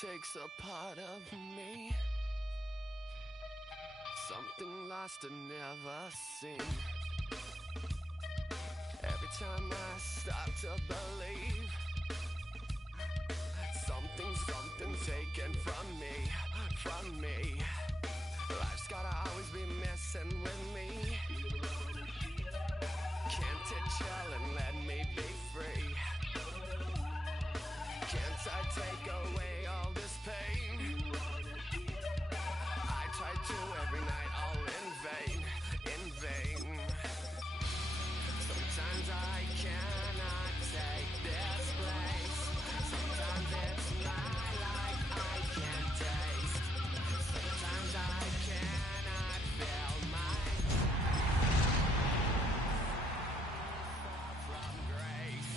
takes a part of me, something lost and never seen. Every time I start to believe, something's taken from me. Life's gotta always be messing with me. Can't it chill and let me be free? Can't I take away all this pain? I try to every night, all in vain. Sometimes I cannot take this place. Sometimes it's my life I can't taste. Sometimes I cannot feel my far from grace.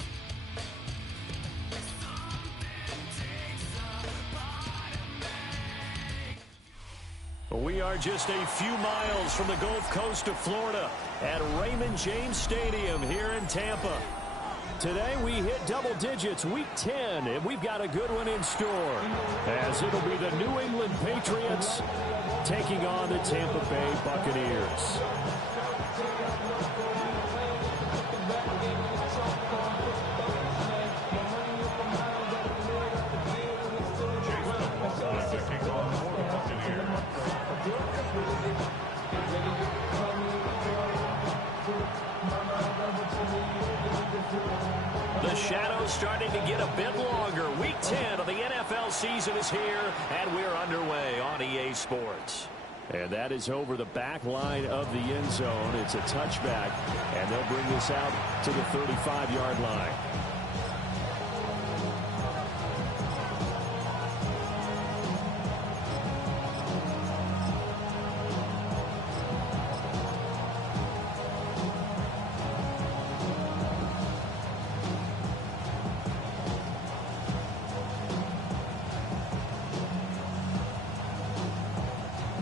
Something takes a part of me. We are just a few miles from the Gulf Coast of Florida at Raymond James Stadium here in Tampa. Today we hit double digits, week 10, and we've got a good one in store, as it'll be the New England Patriots taking on the Tampa Bay Buccaneers. The shadow's starting to get a bit longer. Week 10 of the NFL season is here, and we're underway on EA Sports. And that is over the back line of the end zone. It's a touchback, and they'll bring this out to the 35-yard line.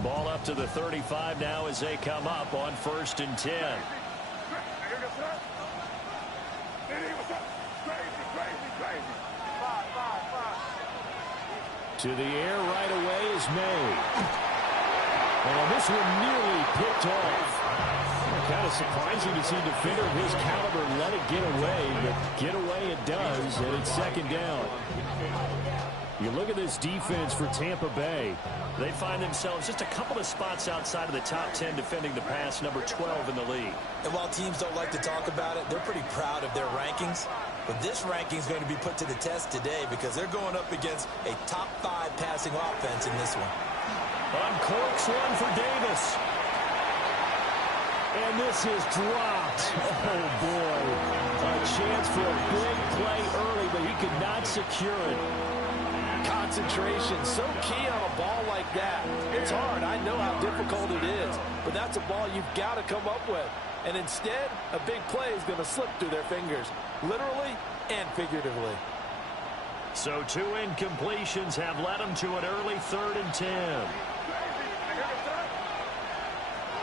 Ball up to the 35 now as they come up on 1st and 10. To the air right away is May. And this one nearly picked off. Kind of surprising to see a defender of his caliber let it get away, but get away it does, and it's 2nd down. You look at this defense for Tampa Bay. They find themselves just a couple of spots outside of the top 10 defending the pass, number 12 in the league. And while teams don't like to talk about it, they're pretty proud of their rankings. But this ranking is going to be put to the test today because they're going up against a top 5 passing offense in this one. Uncorks one for Davis. And this is dropped. Oh, boy. A chance for a big play early, but he could not secure it. Concentration, so key on a ball like that. It's hard. I know how difficult it is, but that's a ball you've got to come up with. And instead, a big play is going to slip through their fingers, literally and figuratively. So 2 incompletions have led them to an early 3rd and 10.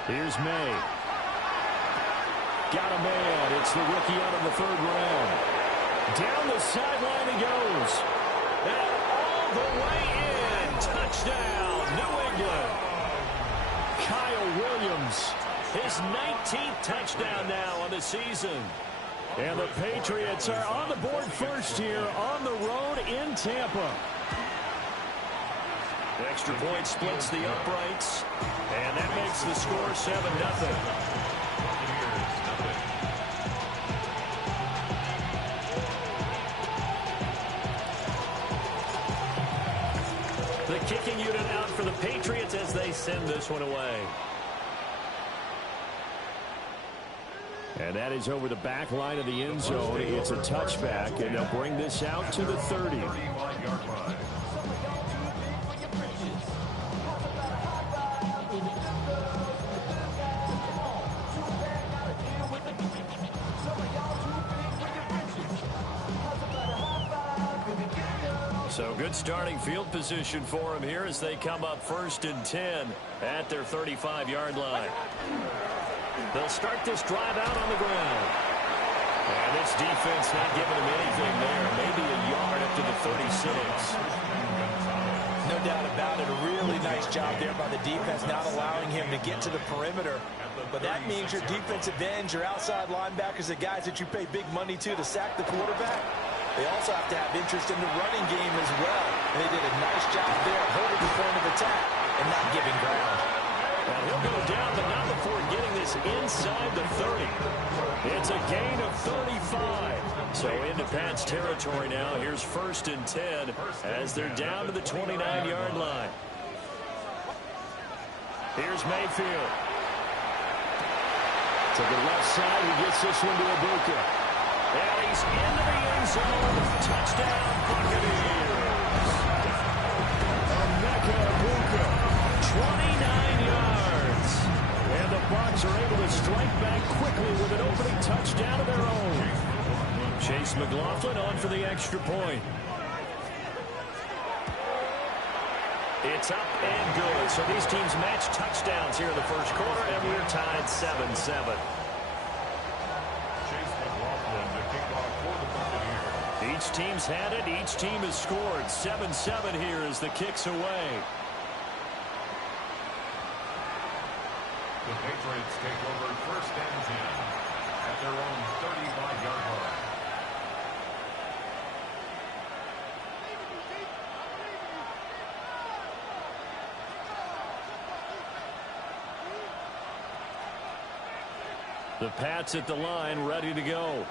Here's May. Got a man. It's the rookie out of the 3rd round. Down the sideline he goes. And all the way in. Touchdown, New England. Kyle Williams, his 19th touchdown now on the season. And the Patriots are on the board first here on the road in Tampa. The extra point splits the uprights, and that makes the score 7-0. The kicking unit out for the Patriots as they send this one away. And that is over the back line of the end zone. It's a touchback, and they'll bring this out to the 30. So good starting field position for them here as they come up 1st and 10 at their 35-yard line. They'll start this drive out on the ground. And this defense not giving them anything there. Maybe a yard up to the 36. No doubt about it. A really nice job there by the defense, not allowing him to get to the perimeter. But that means your defensive ends, your outside linebackers, the guys that you pay big money to sack the quarterback, they also have to have interest in the running game as well. And they did a nice job there holding the point of attack and not giving ground. And he'll go down, but not before getting this inside the 30. It's a gain of 35. So into Pat's territory now. Here's 1st and 10 as they're down to the 29-yard line. Here's Mayfield. To the left side, he gets this one to Ibuka. And he's into the end zone. Touchdown, Buccaneers. Emeka Ibuka, 29 yards. And the Bucs are able to strike back quickly with an opening touchdown of their own. Chase McLaughlin on for the extra point. It's up and good. So these teams match touchdowns here in the first quarter, and we're tied 7-7. Each team's had it. Each team has scored. 7-7 here as the kick's away. The Patriots take over 1st and 10 at their own 35-yard line. The Pats at the line, ready to go.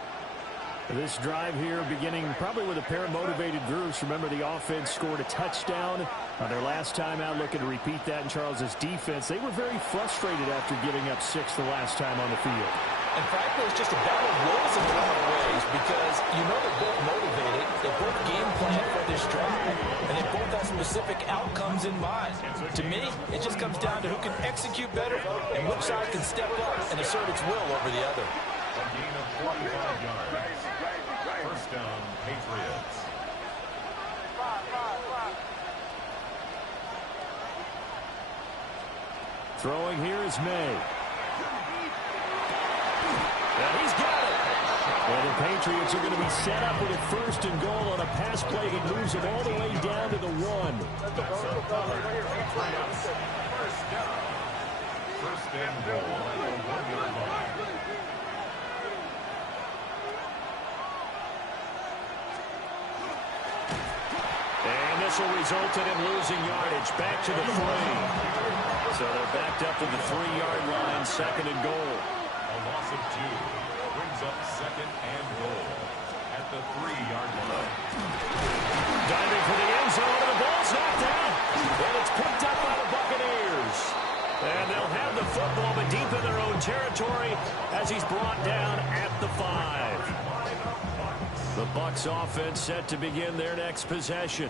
This drive here beginning probably with a pair of motivated groups. Remember, the offense scored a touchdown on their last time out, looking to repeat that in Charles's defense. They were very frustrated after giving up 6 the last time on the field. And frankly, it's just a battle of wills in a lot of ways because you know they're both motivated. They both game plan for this drive, and they both have specific outcomes in mind. To me, it just comes down to who can execute better and which side can step up and assert its will over the other. A gain of 45 yards. 1st down, Patriots. Throwing here is May. And he's got it. And the Patriots are going to be set up with a 1st and goal on a pass play that moves them all the way down to the 1. First and goal at the 1-yard line. And this will result in him losing yardage back to the 3. So they're backed up to the 3-yard line, 2nd and goal. A loss of 2 brings up 2nd and goal at the 3-yard line. Diving for the end zone, and the ball's knocked out. And it's picked up by the Buccaneers. And they'll have the football, but deep in their own territory as he's brought down at the 5. The Bucs offense set to begin their next possession.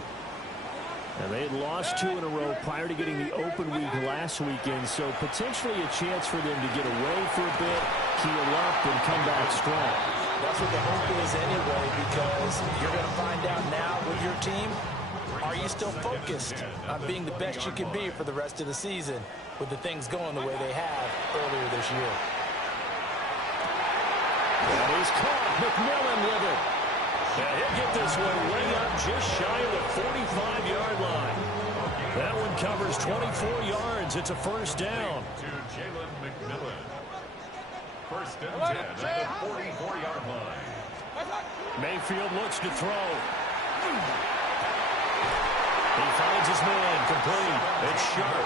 And they had lost 2 in a row prior to getting the open week last weekend, so potentially a chance for them to get away for a bit, keel up, and come back strong. That's what the hope is anyway, because you're going to find out now with your team, are you still focused on being the best you can be for the rest of the season with the things going the way they have earlier this year? And he's caught. McMillan with it. And he'll get this one way up just shy of the 45-yard line. That one covers 24 yards. It's a 1st down. To Jalen McMillan. 1st and 10 at the 44-yard line. Mayfield looks to throw. He finds his man complete. It's Sharp.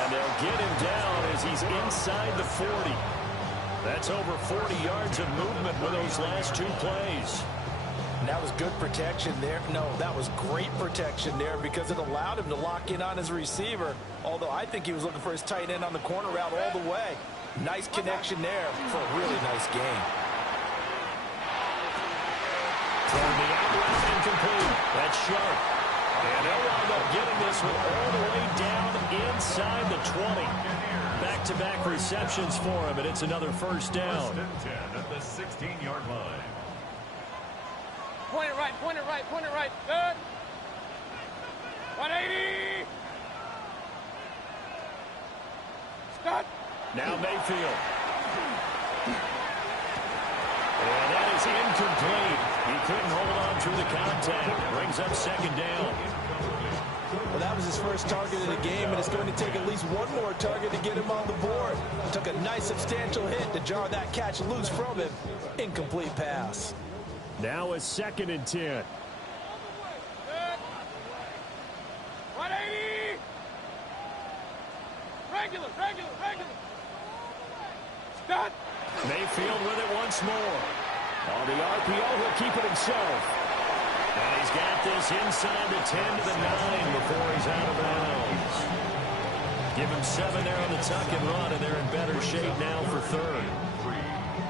And they'll get him down as he's inside the 40. That's over 40 yards of movement with those last 2 plays. And that was good protection there. No, that was great protection there because it allowed him to lock in on his receiver, although I think he was looking for his tight end on the corner route all the way. Nice connection there for a really nice game. From the out route, incomplete. That's Sharp. And they'll wind up getting this one all the way down inside the 20. Back-to-back receptions for him, and it's another 1st down. 1st and 10 at the 16-yard line. Point it right, point it right, point it right. Good. 180. Start. Now Mayfield. And that is incomplete. He couldn't hold on through the contact. Brings up 2nd down. Well, that was his first target of the game, and it's going to take at least one more target to get him on the board. Took a nice substantial hit to jar that catch loose from him. Incomplete pass. Now a 2nd and 10. 180. Regular. Start. Mayfield with it once more. On the RPO, he'll keep it himself. And he's got this inside the 10 to the 9 before he's out of bounds. Give him 7 there on the tuck and run, and they're in better shape now for 3rd.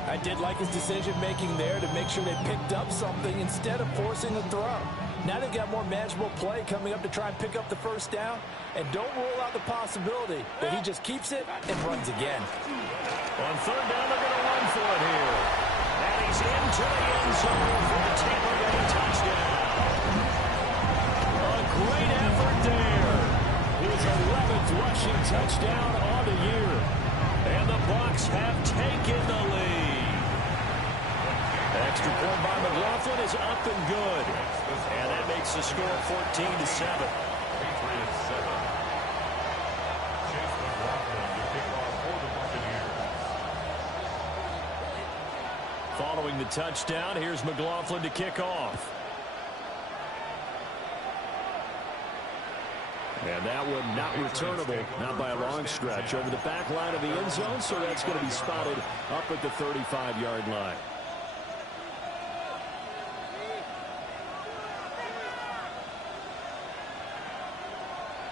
I did like his decision-making there to make sure they picked up something instead of forcing a throw. Now they've got more manageable play coming up to try and pick up the first down. And don't rule out the possibility that he just keeps it and runs again. On 3rd down, they're going to run for it here. And he's into the end zone for the Tampa Bay touchdown. A great effort there. His 11th rushing touchdown on the year. And the Bucs have taken the lead. Extra point by McLaughlin is up and good. And that makes the score 14-7. Patriots 7. Chase McLaughlin to kick off for the Buccaneers. Following the touchdown, here's McLaughlin to kick off. And that one not returnable, not by a long stretch, over the back line of the end zone, so that's going to be spotted up at the 35-yard line.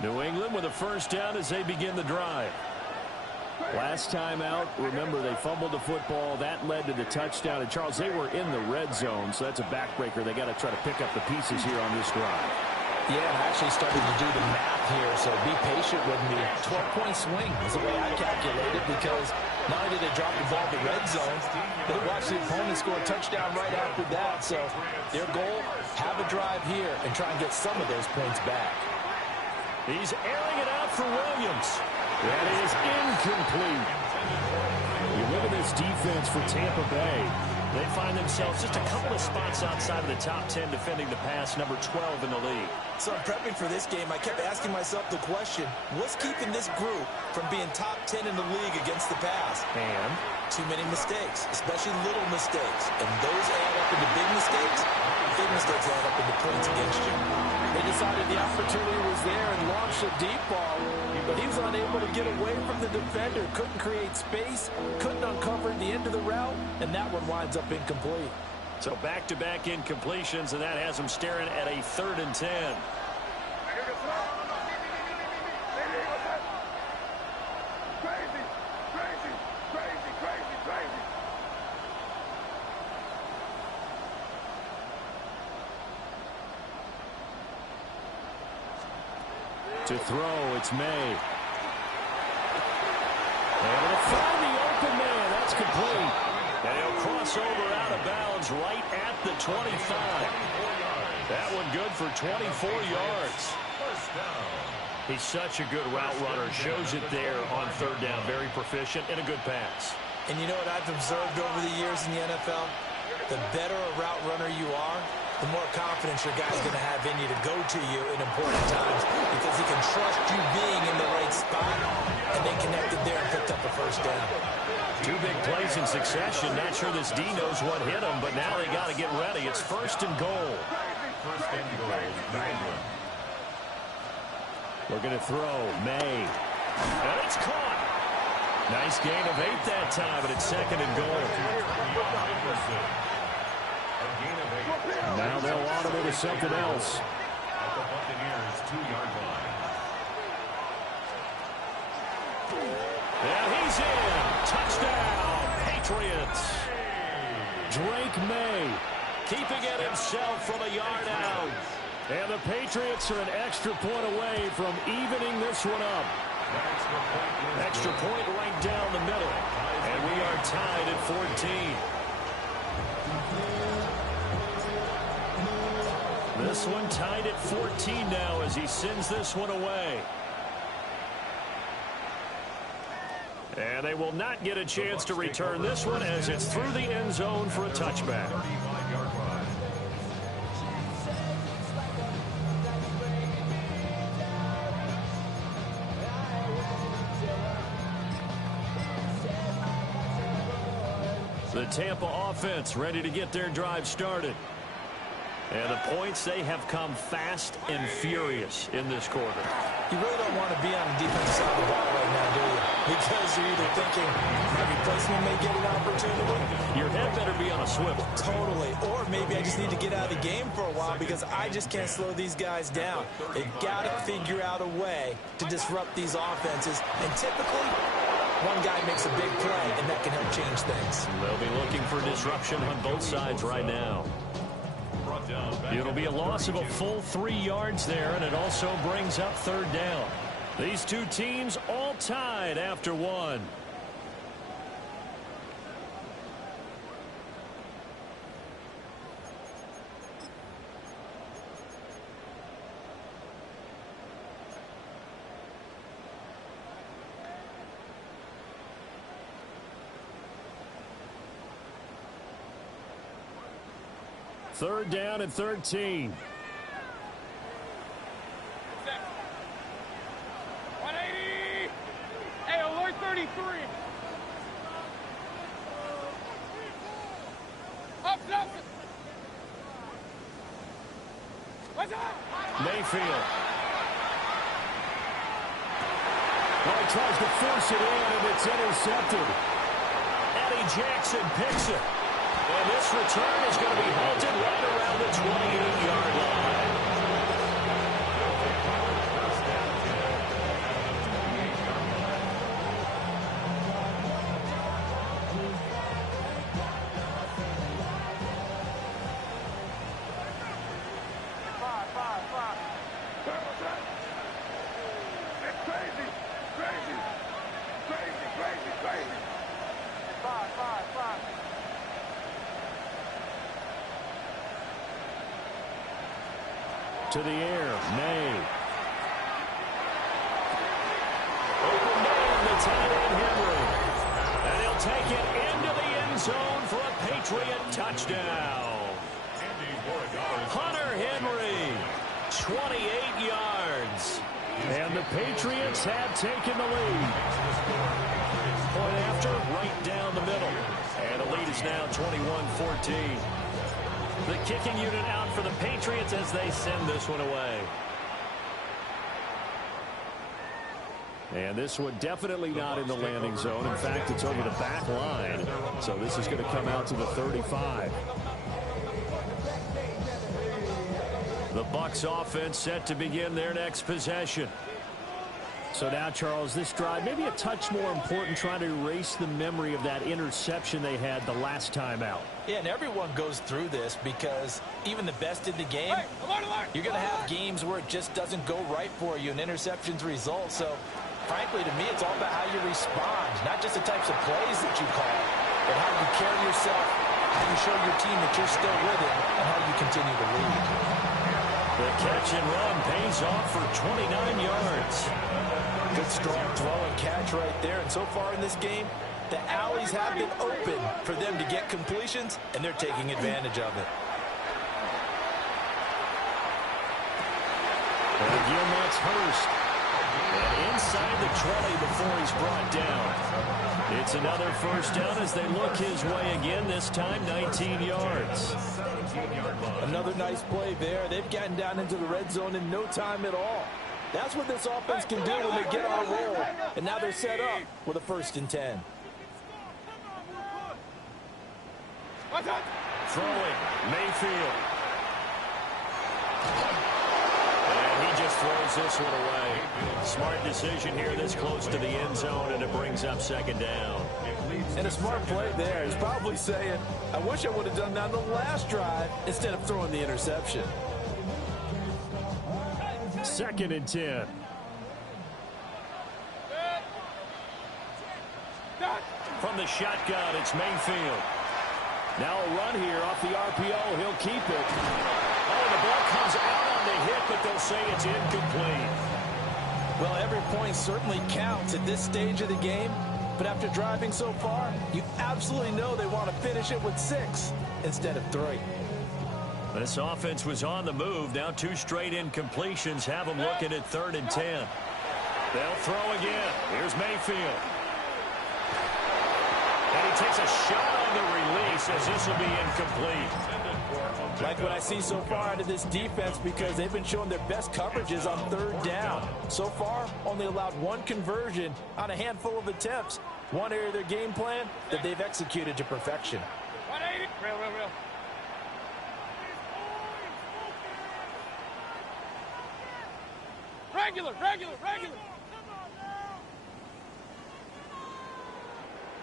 New England with a first down as they begin the drive. Last time out, remember, they fumbled the football. That led to the touchdown. And, Charles, they were in the red zone, so that's a backbreaker. They got to try to pick up the pieces here on this drive. Yeah, I actually started to do the math here, so be patient with me. 12-point swing is the way I calculate it, because not only did they drop the ball in the red zone, they watched the opponent score a touchdown right after that. So their goal, have a drive here and try and get some of those points back. He's airing it out for Williams. That is incomplete. You look at this defense for Tampa Bay. They find themselves just a couple of spots outside of the top 10 defending the pass, number 12 in the league. So in prepping for this game, I kept asking myself the question, what's keeping this group from being top 10 in the league against the pass? And too many mistakes, especially little mistakes. And those add up into big mistakes. Big mistakes add up into points against you. They decided the opportunity was there and launched a deep ball, but he was unable to get away from the defender, couldn't create space, couldn't uncover the end of the route, and that one winds up incomplete. so back-to-back incompletions, and that has them staring at a 3rd and 10. To throw, it's May. Able to find the open man. That's complete. And he'll cross over out of bounds right at the 25. That one good for 24 yards. He's such a good route runner. Shows it there on 3rd down. Very proficient and a good pass. And you know what I've observed over the years in the NFL? The better a route runner you are, the more confidence your guy's going to have in you to go to you in important times, because he can trust you being in the right spot, and they connected there and picked up a first down. 2 big plays in succession. Not sure this D knows what hit him, but now they got to get ready. It's 1st and goal. 1st and goal, New England. Looking to throw, May. And it's caught. Nice gain of 8 that time, but it's 2nd and goal. Now they'll automate to something else. At the Buccaneers' 2-yard line. And he's in. Touchdown, Patriots. Drake May keeping it himself from a yard out. And the Patriots are an extra point away from evening this one up. Extra point right down the middle. And we are tied at 14. This one tied at 14 now as he sends this one away. And they will not get a chance to return this one as it's through the end zone for a touchback. 35-yard line. Tampa offense ready to get their drive started. And the points, they have come fast and furious in this quarter. You really don't want to be on the defensive side of the ball right now, do you? Because you're either thinking my replacement may get an opportunity. Your head better be on a swivel. Totally. Or maybe I just need to get out of the game for a while because I just can't slow these guys down. They've got to figure out a way to disrupt these offenses. And typically, one guy makes a big play, and that can help change things. They'll be looking for disruption on both sides right now. It'll be a loss of a full 3 yards there, and it also brings up third down. These two teams all tied after one. Third down and 13. 180. Hey, alert 33. Up, up. What's up? Mayfield. Well, he tries to force it in, and it's intercepted. Eddie Jackson picks it. And this return is going to be halted right around the 28-yard line. To the air, May. Open man, the tight end Henry. And he'll take it into the end zone for a Patriot touchdown. Hunter Henry, 28 yards. And the Patriots have taken the lead. Point after, right down the middle. And the lead is now 21-14. The kicking unit out for the Patriots as they send this one away. And this one definitely not in the landing zone. In fact, it's over the back line. So this is going to come out to the 35. The Bucs offense set to begin their next possession. So now, Charles, this drive maybe a touch more important, trying to erase the memory of that interception they had the last time out. Yeah, and everyone goes through this because even the best in the game, you're going to have games where it just doesn't go right for you and interceptions result. So, frankly, to me, it's all about how you respond, not just the types of plays that you call, but how you carry yourself, how you show your team that you're still with it, and how you continue to lead. The catch and run pays off for 29 yards. Good strong throw and catch right there. And so far in this game, the alleys have been open for them to get completions, and they're taking advantage of it. And again, that's Hurst. And inside the 20 before he's brought down. It's another first down as they look his way again, this time 19 yards. Another nice play there. They've gotten down into the red zone in no time at all. That's what this offense can do when they get on a roll. And now they're set up with a 1st and 10. Throwing, Mayfield. And he just throws this one away. Smart decision here this close to the end zone, and it brings up 2nd down. And a smart play there. He's probably saying, I wish I would have done that on the last drive instead of throwing the interception. 2nd and 10. From the shotgun, it's Mayfield. Now a run here off the RPO. He'll keep it. Oh, the ball comes out on the hit, but they'll say it's incomplete. Well, every point certainly counts at this stage of the game. But after driving so far, you absolutely know they want to finish it with 6 instead of 3. This offense was on the move. Now 2 straight incompletions have them looking at 3rd and 10. They'll throw again. Here's Mayfield. And he takes a shot on the release as this will be incomplete. Like what I see so far out of this defense because they've been showing their best coverages on third down. So far, only allowed one conversion on a handful of attempts. One area of their game plan that they've executed to perfection. 180. Real. Regular.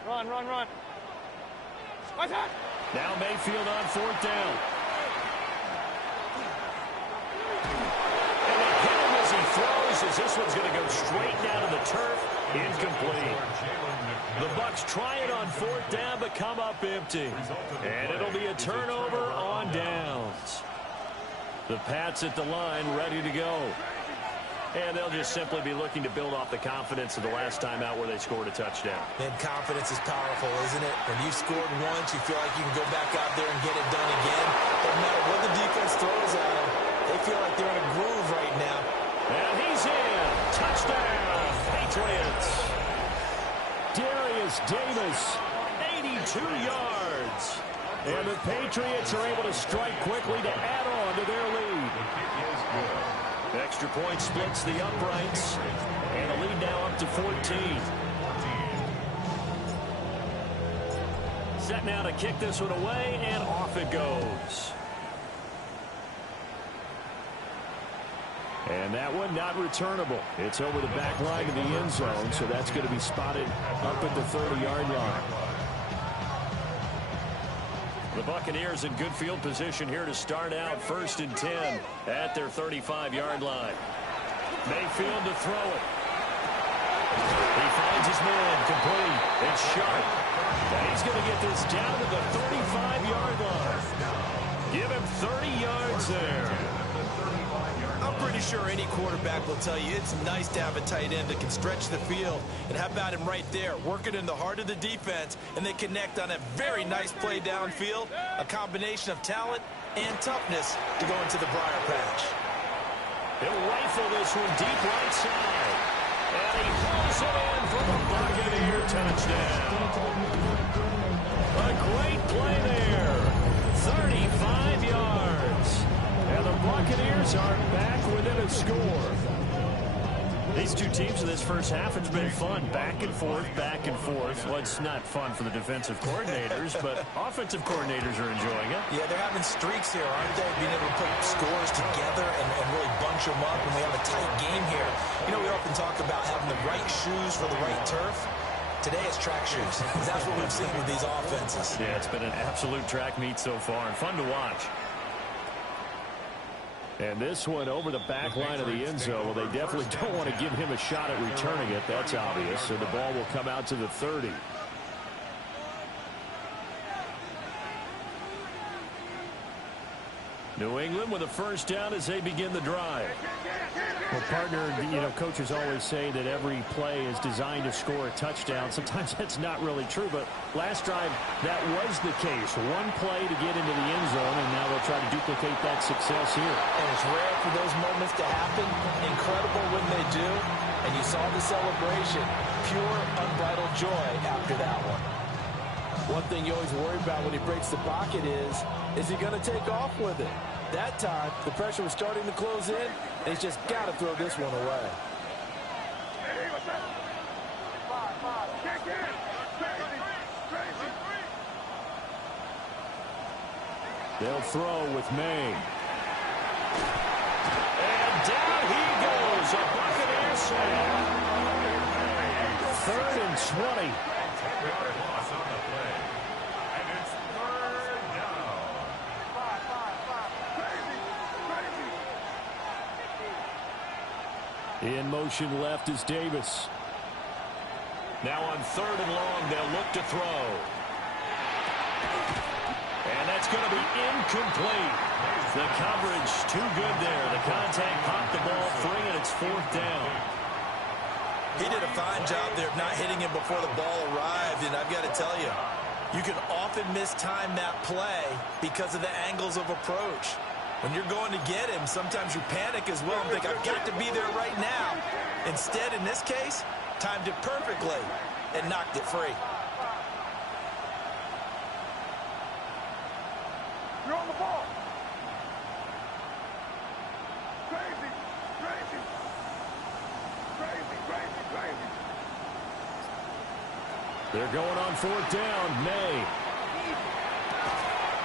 Run. What's that? Now Mayfield on fourth down. And they hit him as he throws, as this one's going to go straight down to the turf. Incomplete. The Bucs try it on fourth down, but come up empty. And it'll be a turnover on downs. The Pats at the line, ready to go. And they'll just simply be looking to build off the confidence of the last time out where they scored a touchdown. And confidence is powerful, isn't it? When you've scored once, you feel like you can go back out there and get it done again. No matter what the defense throws at them, they feel like they're in a groove right now. And he's in. Touchdown, Patriots. Darius Davis, 82 yards. And the Patriots are able to strike quickly to add on to their lead. Extra point splits the uprights, and the lead now up to 14. Set now to kick this one away, and off it goes. And that one not returnable. It's over the back line of the end zone, so that's going to be spotted up at the 30-yard line. The Buccaneers in good field position here to start out 1st and 10 at their 35-yard line. Mayfield to throw it. He finds his man complete. It's Sharp. And he's going to get this down to the 35-yard line. Give him 30 yards there. I'm pretty sure any quarterback will tell you it's nice to have a tight end that can stretch the field. And how about him right there, working in the heart of the defense, and they connect on a very nice play downfield, a combination of talent and toughness to go into the briar patch. He'll rifle this one deep right side. And he pulls it in for the Buccaneer touchdown. A great play there. 35 yards. And the Buccaneers are back within a score. These two teams in this first half, it's been fun. Back and forth. Well, it's not fun for the defensive coordinators, but offensive coordinators are enjoying it. Yeah, they're having streaks here, aren't they? Being able to put scores together and really bunch them up, and we have a tight game here. You know, we often talk about having the right shoes for the right turf. Today it's track shoes. That's what we've seen with these offenses. Yeah, it's been an absolute track meet so far, and fun to watch. And this one over the back line of the end zone. Well, they definitely don't want to give him a shot at returning it. That's obvious. So the ball will come out to the 30. New England with a first down as they begin the drive. Well, partner, you know, coaches always say that every play is designed to score a touchdown. Sometimes that's not really true, but last drive, that was the case. One play to get into the end zone, and now they'll try to duplicate that success here. And it's rare for those moments to happen. Incredible when they do. And you saw the celebration. Pure, unbridled joy after that one. One thing you always worry about when he breaks the pocket is he going to take off with it? That time, the pressure was starting to close in, and he's just got to throw this one away. They'll throw with May. And down he goes. A Buccaneer sack. 3rd and 20. In motion left is Davis. Now on 3rd and long, they'll look to throw. And that's going to be incomplete. The coverage too good there. The contact popped the ball free, and it's 4th down. He did a fine job there of not hitting him before the ball arrived, and I've got to tell you, you can often mistime that play because of the angles of approach. When you're going to get him, sometimes you panic as well and think, I've got to be there right now. Instead, in this case, timed it perfectly and knocked it free. They're going on fourth down. May.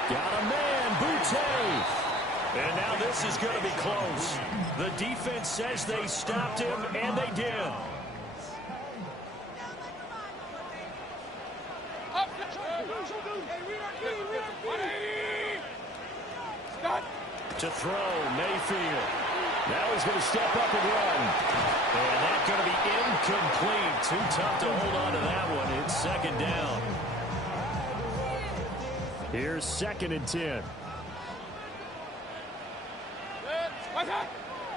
Got a man, Boutte. And now this is going to be close. The defense says they stopped him, and they did. To throw, Mayfield. Now he's going to step up and run. And that's going to be incomplete. Too tough to hold on to that one. It's second down. Here's 2nd and 10.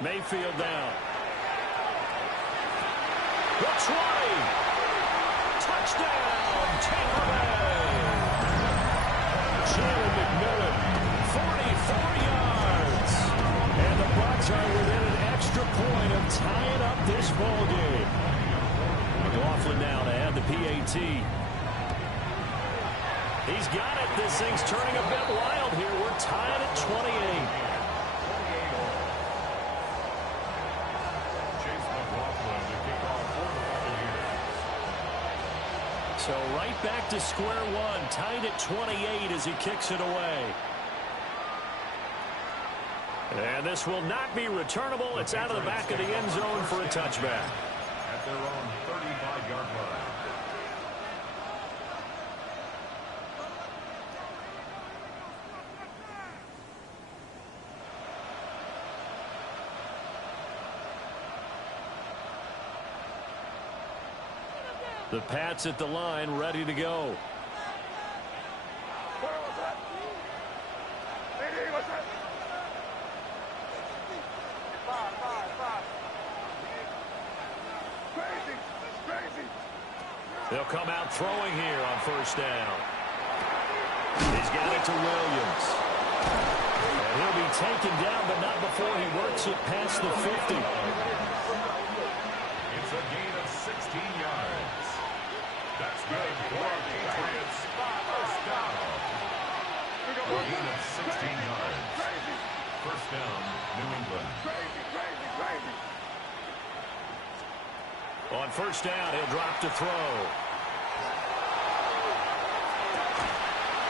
Mayfield down. The 20. Touchdown, Tampa Bay. Jalen McMillan, 44 yards. And the Bucs are within an extra point of tying up this ball game. McLaughlin now to add the PAT. He's got it. This thing's turning a bit wild here. We're tied at 28. So right back to square one, tied at 28 as he kicks it away. And this will not be returnable. It's out of the back of the end zone for a touchback. At their own 35-yard line. The Pats at the line, ready to go. They'll come out throwing here on first down. He's got it to Williams. And he'll be taken down, but not before he works it past the 50. It's a gain of 16 yards. That's good for the Patriots. First down. A gain of 16 yards. First down, New England. On first down, he'll drop to throw.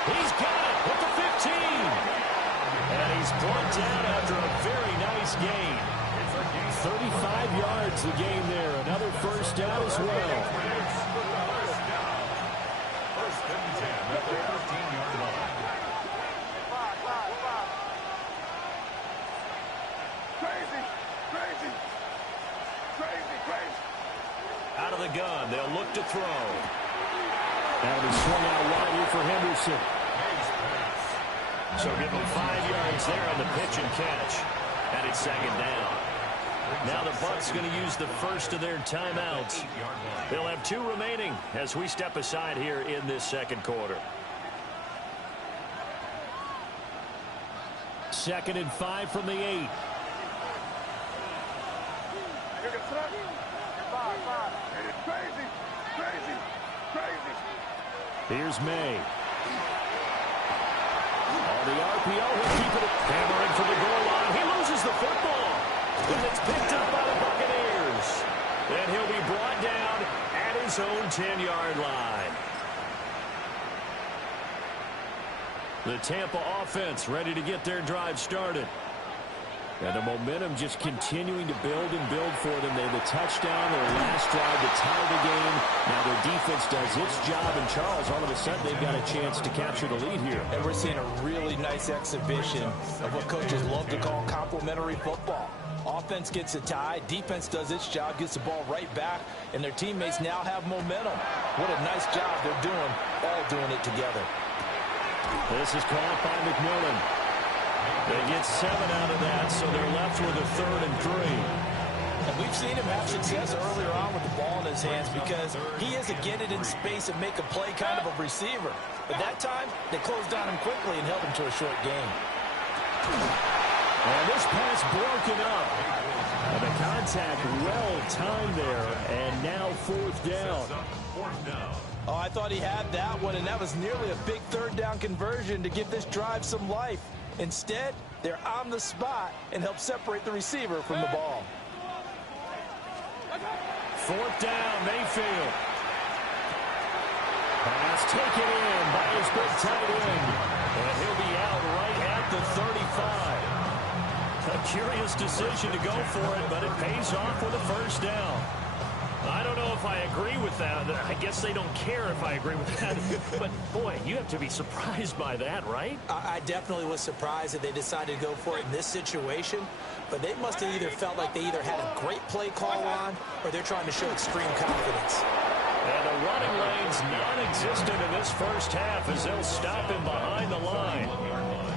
He's got it with the 15. And he's brought down after a very nice gain. 35 yards the gain there. Another first down as well. First and 10 at the 15-yard line. Out of the gun, they'll look to throw. That'll be swung out wide here for Henderson. So give him 5 yards there on the pitch and catch. And it's second down. Now the Bucs going to use the first of their timeouts. They'll have 2 remaining as we step aside here in this second quarter. 2nd and 5 from the 8. Here's May. On the RPO, he'll keep it hammering for the goal line. He loses the football. And it's picked up by the Buccaneers. And he'll be brought down at his own 10-yard line. The Tampa offense ready to get their drive started. And the momentum just continuing to build and build for them. They have a touchdown, their last drive to tie the game. Now their defense does its job, and Charles, all of a sudden, they've got a chance to capture the lead here. And we're seeing a really nice exhibition of what coaches love to call complementary football. Offense gets a tie, defense does its job, gets the ball right back, and their teammates now have momentum. What a nice job they're doing, all doing it together. This is caught by McMillan. They get 7 out of that, so they're left with a 3rd and 3. And we've seen him have success earlier on with the ball in his hands because he is a get it in space and make a play kind of a receiver. But that time, they closed on him quickly and held him to a short gain. And this pass broken up. And the contact well timed there, and now 4th down. Oh, I thought he had that one, and that was nearly a big 3rd down conversion to give this drive some life. Instead, they're on the spot and help separate the receiver from the ball. 4th down, Mayfield. Pass taken in by his big tight end. And he'll be out right at the 35. A curious decision to go for it, but it pays off with a first down. I don't know if I agree with that. I guess they don't care if I agree with that. But, boy, you have to be surprised by that, right? I definitely was surprised that they decided to go for it in this situation. But they must have either felt like they either had a great play call on or they're trying to show extreme confidence. And the running lane's non-existent in this first half as they'll stop him behind the line.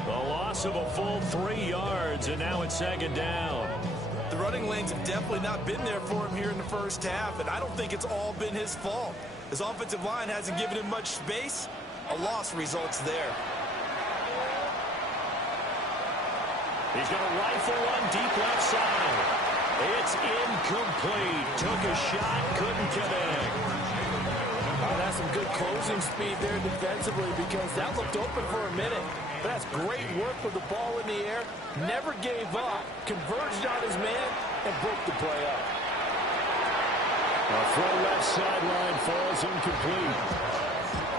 The loss of a full 3 yards, and now it's second down. The running lanes have definitely not been there for him here in the first half, and I don't think it's all been his fault. His offensive line hasn't given him much space. A loss results there. He's going to rifle one deep left side. It's incomplete. Took a shot, couldn't connect. That's some good closing speed there defensively because that looked open for a minute. But that's great work with the ball in the air. Never gave up. Converged on his man and broke the play up. A throw left sideline falls incomplete.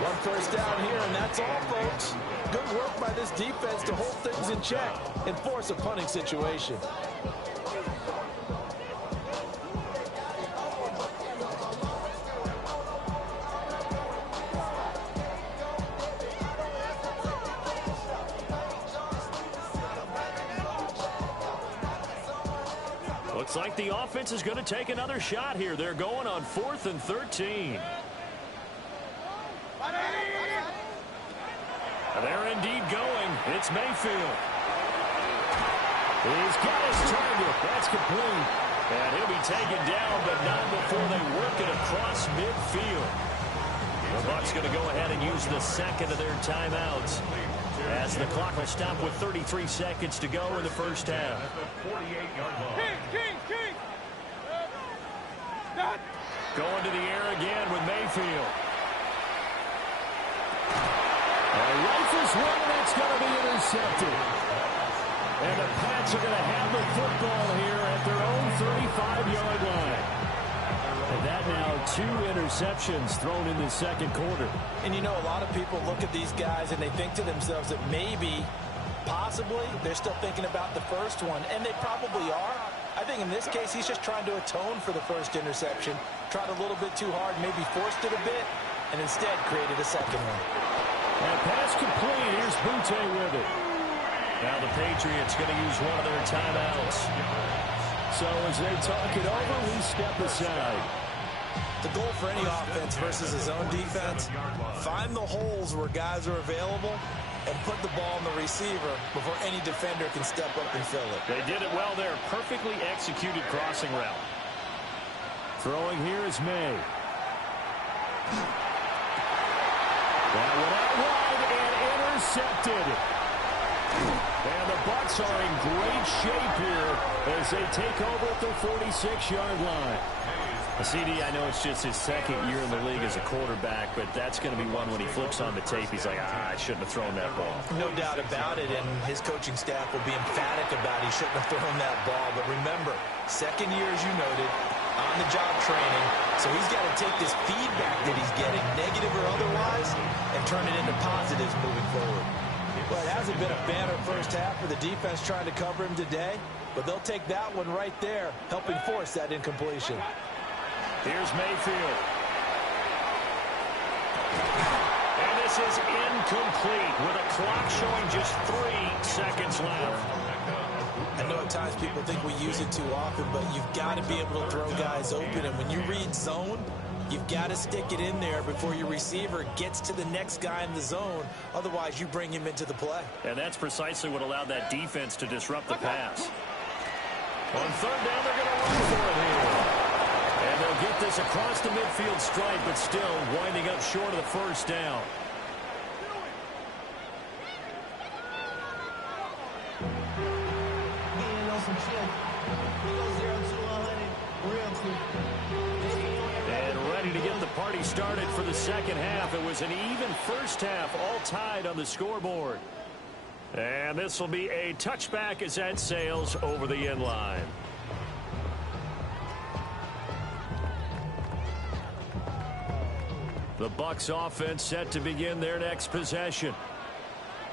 One first down here, and that's all, folks. Good work by this defense to hold things in check and force a punting situation. Looks like the offense is going to take another shot here. They're going on 4th and 13. They're indeed going. It's Mayfield. He's got his target. That's complete. And he'll be taken down, but not before they work it across midfield. The Bucs going to go ahead and use the second of their timeouts, as the clock will stop with 33 seconds to go in the first half. Going to the air again with Mayfield. Rifles one, and it's going to be intercepted. And the Pats are going to have the football here at their own 35-yard line. And that now 2 interceptions thrown in the second quarter. And you know, a lot of people look at these guys and they think to themselves that maybe, possibly, they're still thinking about the first one. And they probably are. I think in this case, he's just trying to atone for the first interception. Tried a little bit too hard, maybe forced it a bit, and instead created a second one. And pass complete. Here's Butte with it. Now the Patriots going to use one of their timeouts. So as they talk it over, we step aside. The goal for any offense versus his own defense, find the holes where guys are available and put the ball in the receiver before any defender can step up and fill it. They did it well there. Perfectly executed crossing route. Throwing here is May. That one out wide and intercepted. And the Bucs are in great shape here as they take over at the 46-yard line. CD, I know it's just his second year in the league as a quarterback, but that's going to be one when he flips on the tape, he's like, I shouldn't have thrown that ball. No doubt about it, and his coaching staff will be emphatic about he shouldn't have thrown that ball. But remember, second year, as you noted, on-the-job training, so he's got to take this feedback that he's getting, negative or otherwise, and turn it into positives moving forward. Well, it hasn't been a banner first half for the defense trying to cover him today, but they'll take that one right there, helping force that incompletion. Here's Mayfield. And this is incomplete with a clock showing just 3 seconds left. I know at times people think we use it too often, but you've got to be able to throw guys open. And when you read zone, you've got to stick it in there before your receiver gets to the next guy in the zone. Otherwise, you bring him into the play. And that's precisely what allowed that defense to disrupt the pass. On third down, they're going to run for it here. And they'll get this across the midfield stripe, but still winding up short of the first down. And ready to get the party started for the second half. It was an even first half, all tied on the scoreboard. And this will be a touchback as that sails over the end line. The Bucs offense set to begin their next possession.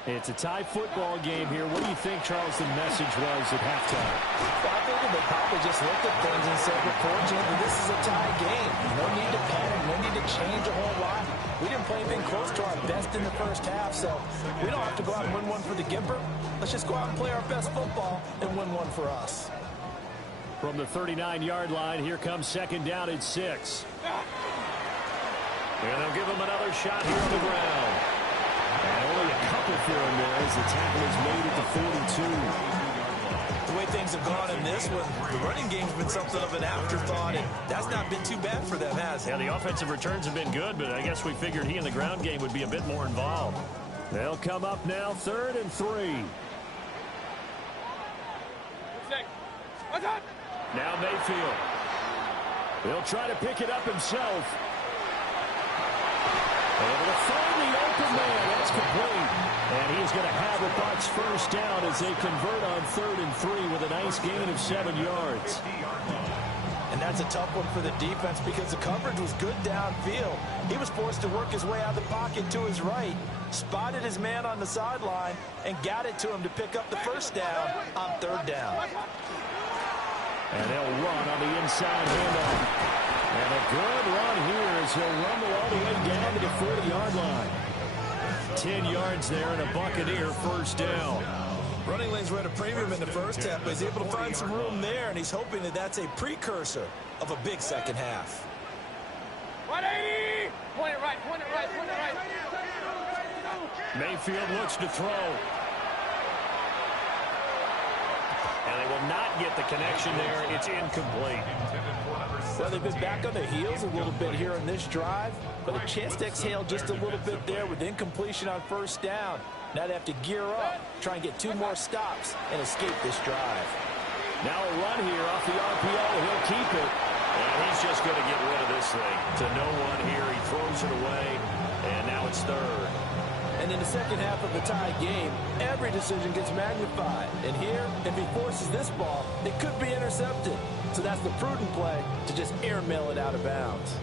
It's a tie football game here. What do you think, Charles, the message was at halftime? Well, I think they probably just looked at things and said, we're fortunate that this is a tie game. No need to panic, no need to change a whole lot. We didn't play anything close to our best in the first half, so we don't have to go out and win one for the Gipper. Let's just go out and play our best football and win one for us. From the 39-yard line, here comes second down at 6. And they'll give him another shot here on the ground. And only a couple for him there as the tackle is made at the 42. The way things have gone in this one, the running game's been something of an afterthought, and that's not been too bad for them, has it? Yeah, the offensive returns have been good, but I guess we figured he in the ground game would be a bit more involved. They'll come up now, 3rd and 3. Now Mayfield. He'll try to pick it up himself. Able to find the open man. That's complete. And he's going to have a Bucs first down as they convert on 3rd and 3 with a nice gain of 7 yards. And that's a tough one for the defense because the coverage was good downfield. He was forced to work his way out of the pocket to his right, spotted his man on the sideline, and got it to him to pick up the first down on 3rd down. And they'll run on the inside handoff. And a good run here as he'll rumble all the way down to the 40-yard line. 10 yards there and a Buccaneer first down. Running lanes were at a premium in the first half, but he's able to find some room there, and he's hoping that that's a precursor of a big second half. 180! Point it right, point it right, point it right. Mayfield looks to throw. And they will not get the connection there. It's incomplete. Well, they've been back on their heels a little bit here in this drive, but a chance to exhale just a little bit there with incompletion on first down. Now they have to gear up, try and get 2 more stops, and escape this drive. Now a run here off the RPO. He'll keep it. And he's just going to get rid of this thing. To no one here. He throws it away, and now it's 3rd. And in the second half of the tie game, every decision gets magnified. And here, if he forces this ball, it could be intercepted. So that's the prudent play to just airmail it out of bounds.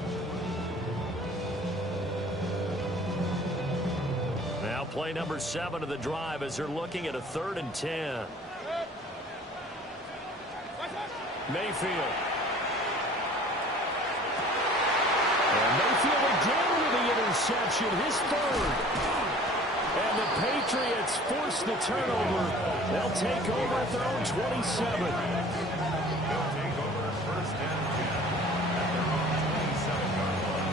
Now play number 7 of the drive as they're looking at a 3rd and 10. Mayfield. And Mayfield again with the interception, his 3rd. And the Patriots force the turnover. They'll take over at their own 27. They'll take over first and 10 at their own 27-yard line.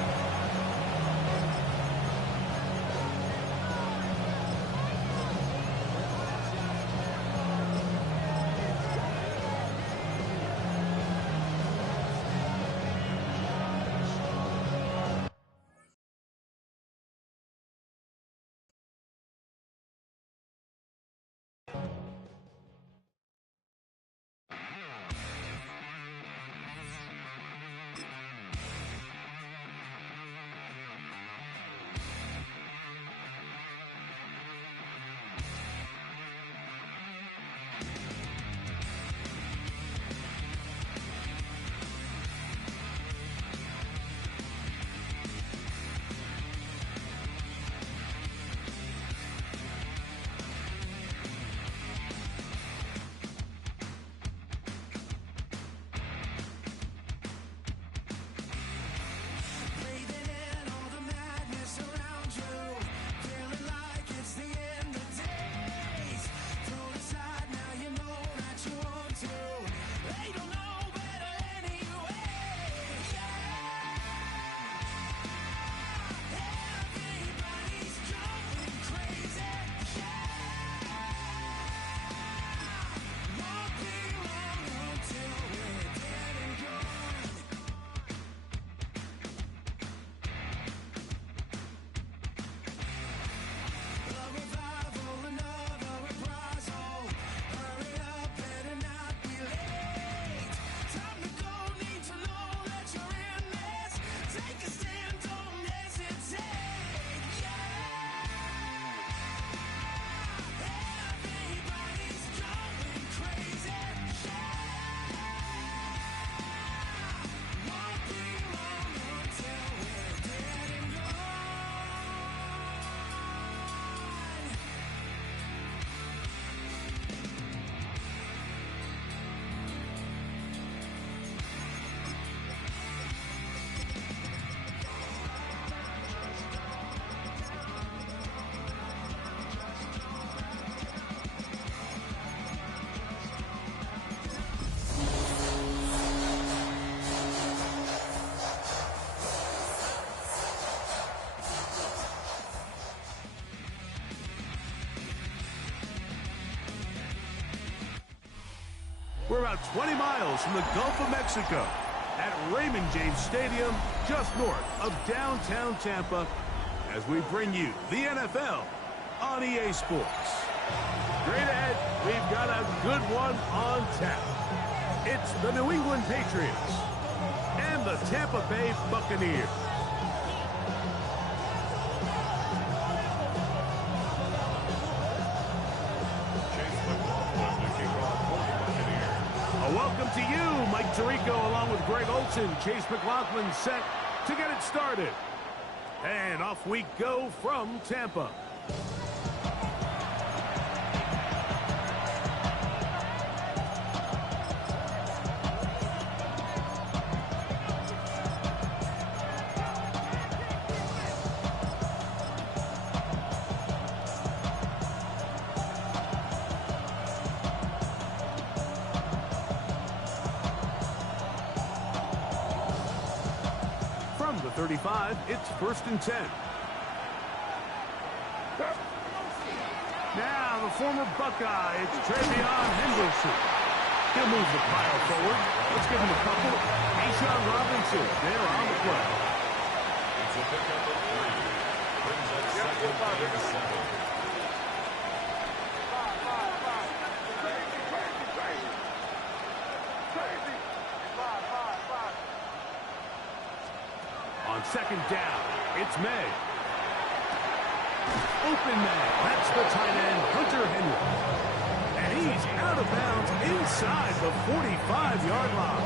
We're about 20 miles from the Gulf of Mexico at Raymond James Stadium, just north of downtown Tampa, as we bring you the NFL on EA Sports. Straight ahead, we've got a good one on tap. It's the New England Patriots and the Tampa Bay Buccaneers. A welcome to you, Mike Tirico, along with Greg Olsen. Chase McLaughlin set to get it started. And off we go from Tampa. From the 35, it's 1st and 10. Now the former Buckeye, it's Travion Henderson. He'll move the pile forward. Let's give him a couple. A'Shawn Robinson there on the play. It's a pickup of 3. Brings up 2nd and 7. On 2nd down, it's May. Open man, that's the tight end, Hunter Henry. And he's out of bounds inside the 45-yard line.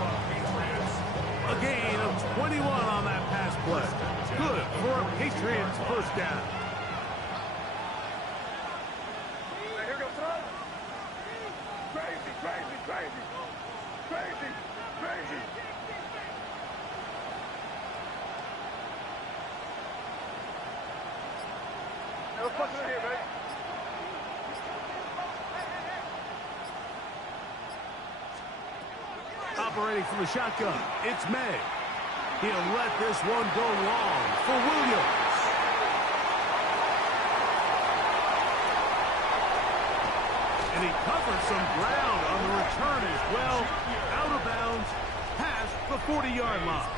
A gain of 21 on that pass play. Good for a Patriots first down. Here goes throw. Crazy, crazy, crazy. Crazy, crazy. Hey, what's fucking in here, baby? Operating from the shotgun, it's May. He'll let this one go long for Williams. And he covers some ground on the return as well. Out of bounds, past the 40-yard line.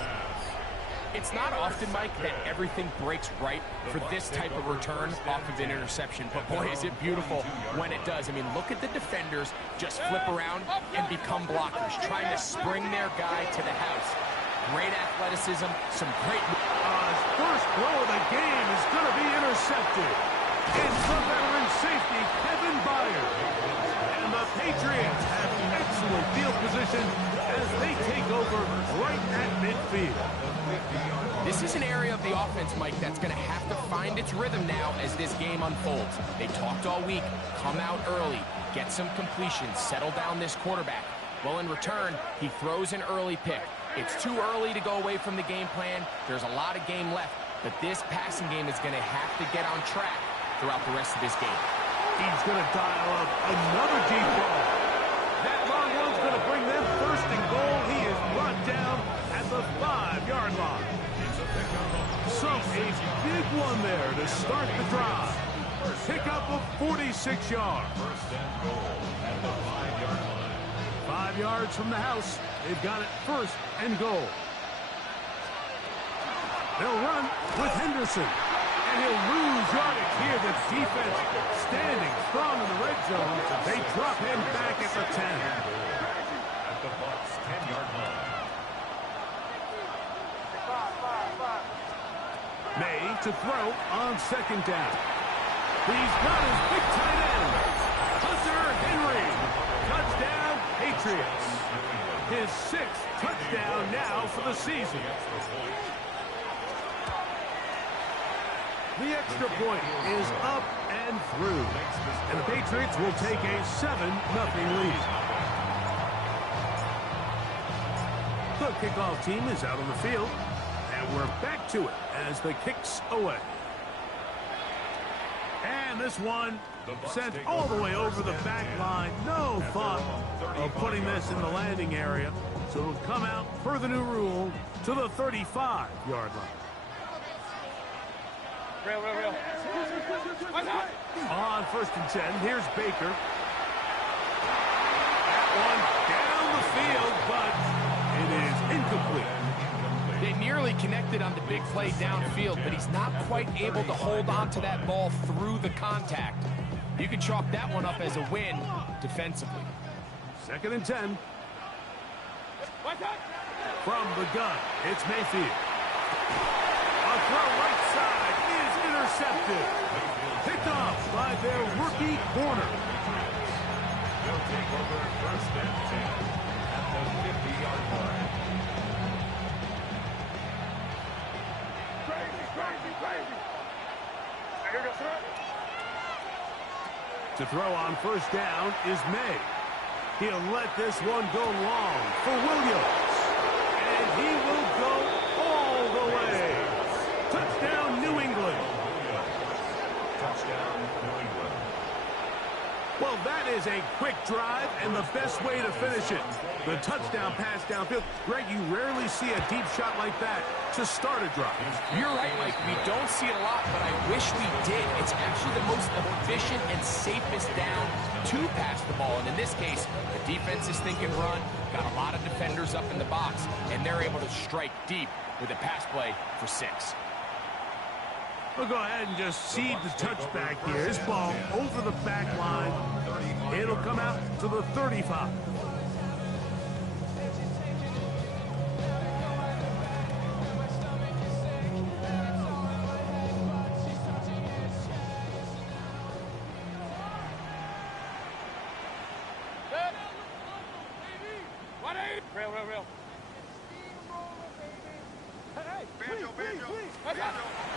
It's not often, Mike, that everything breaks right for this type of return off of an interception. But, boy, is it beautiful when it does. I mean, look at the defenders just flip around and become blockers, trying to spring their guy to the house. Great athleticism, some great... His first throw of the game is going to be intercepted. It's the veteran safety, Kevin Byard. And the Patriots have excellent field position as they take over right at midfield. This is an area of the offense, Mike, that's going to have to find its rhythm now as this game unfolds. They talked all week, come out early, get some completions, settle down this quarterback. Well, in return, he throws an early pick. It's too early to go away from the game plan. There's a lot of game left, but this passing game is going to have to get on track throughout the rest of this game. He's going to dial up another deep ball. That long one's going to bring them first and goal. He is brought down at the 5-yard line. So a big one there to start the drive. Pickup of 46 yards. First and goal at the 5-yard line. 5 yards from the house. They've got it 1st and goal. They'll run with Henderson. And he'll lose yardage here. The defense standing strong in the red zone. They drop him back at the 10. At the Bucs 10-yard line. May to throw on 2nd down. He's got his big tight end, Hunter Henry. Touchdown, Patriots. His 6th touchdown now for the season. The extra point is up and through. And the Patriots will take a 7-0 lead. The kickoff team is out on the field. And we're back to it as the kick's away. And this one sent all the way over the back line. No thought of putting this in the landing area. So it'll come out per the new rule to the 35-yard line. Real. On 1st and 10, here's Baker. That one down downfield, but it is incomplete. They nearly connected on the big play downfield, but he's not quite able to hold on to that ball through the contact. You can chalk that one up as a win defensively. 2nd and 10. From the gun, it's Mayfield. A throw right side is intercepted. Picked off by their rookie corner. They'll take over 1st and 10 at the 50-yard line. To throw on 1st down is May. He'll let this one go long for Williams. And he will go all the way. Touchdown, New England. Touchdown, New England. Well, that is a quick drive and the best way to finish it. The touchdown pass downfield. Greg, you rarely see a deep shot like that to start a drive. You're right, Mike. We don't see it a lot, but I wish we did. It's actually the most efficient and safest down to pass the ball. And in this case, the defense is thinking run, got a lot of defenders up in the box, and they're able to strike deep with a pass play for 6. We'll go ahead and just seed the touchback here. This ball over the back line. It'll come out to the 35.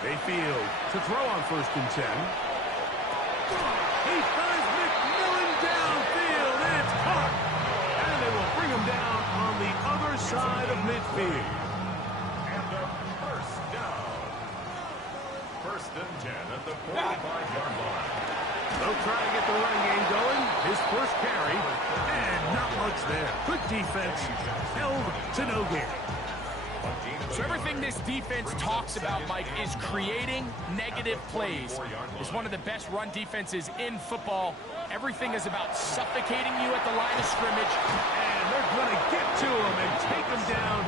Mayfield to throw on 1st and 10. He finds McMillan downfield, and it's caught. And they will bring him down on the other side of midfield. And a 1st down. 1st and 10 at the 45-yard line. They'll try to get the run game going. His first carry, and not much there. Good defense, held to no gain. So everything this defense talks about, Mike, is creating negative plays. It's one of the best run defenses in football. Everything is about suffocating you at the line of scrimmage. And they're going to get to him and take him down,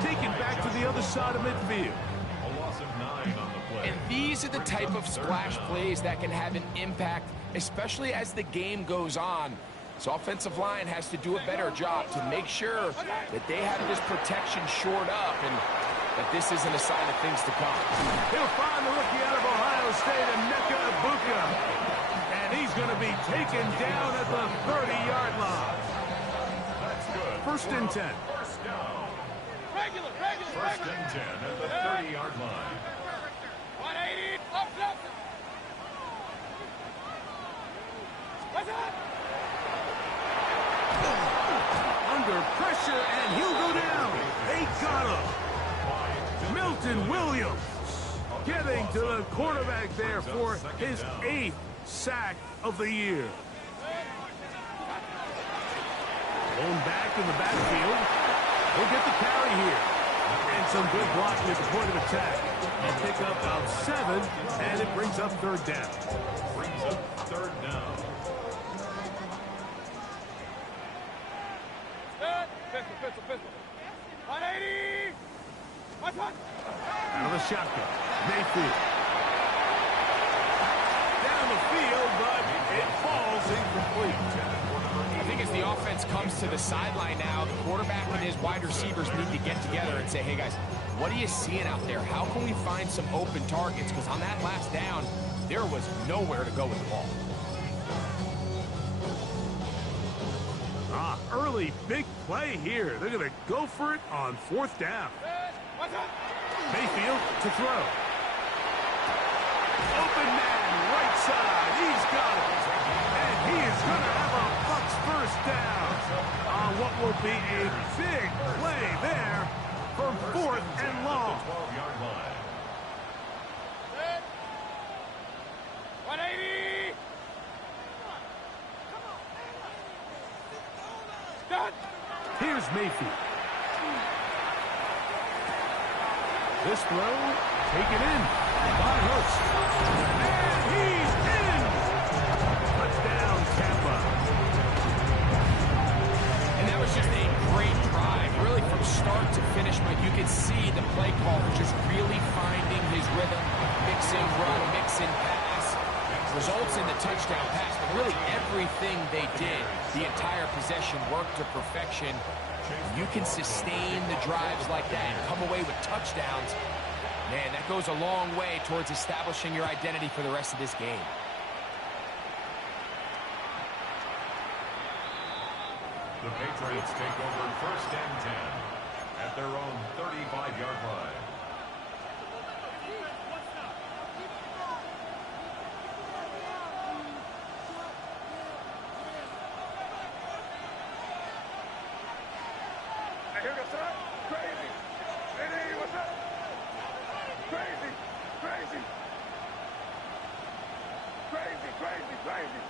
take him back to the other side of midfield. A loss of 9 on the play. And these are the type of splash plays that can have an impact, especially as the game goes on. So offensive line has to do a better job to make sure that they have this protection shored up and that this isn't a sign of things to come. He'll find the rookie out of Ohio State, Emeka Egbuka. And he's going to be taken down at the 30-yard line. That's good. 1st and 10. 1st down. Regular. 1st and 10 at the 30-yard line. 180. Up. What's up? Under pressure, and he'll go down. They got him. Milton Williams getting to the quarterback there for his 8th sack of the year. Going back in the backfield. He'll get the carry here. And some good blocking at the point of attack. A pickup of 7, and it brings up 3rd down. Brings up 3rd down. Pistol. 180. What's up? Out of the shotgun. Mayfield. Down the field, but it falls incomplete. I think as the offense comes to the sideline now, the quarterback and his wide receivers need to get together and say, hey guys, what are you seeing out there? How can we find some open targets? Because on that last down, there was nowhere to go with the ball. Early big play here. They're going to go for it on 4th down. Mayfield to throw. Open man, right side. He's got it. And he is going to have a Bucs 1st down on what will be a big play there from 4th and long. 12-yard line. 180. Here's Mayfield. This throw taken in by Hurst. And he's in! Touchdown, Tampa. And that was just a great results in the touchdown pass, but really everything they did, the entire possession worked to perfection. You can sustain the drives like that and come away with touchdowns. Man, that goes a long way towards establishing your identity for the rest of this game. The Patriots take over 1st and 10 at their own 35-yard line. Here goes that. Crazy. Hey, what's up? Crazy. Crazy. Crazy, crazy, crazy.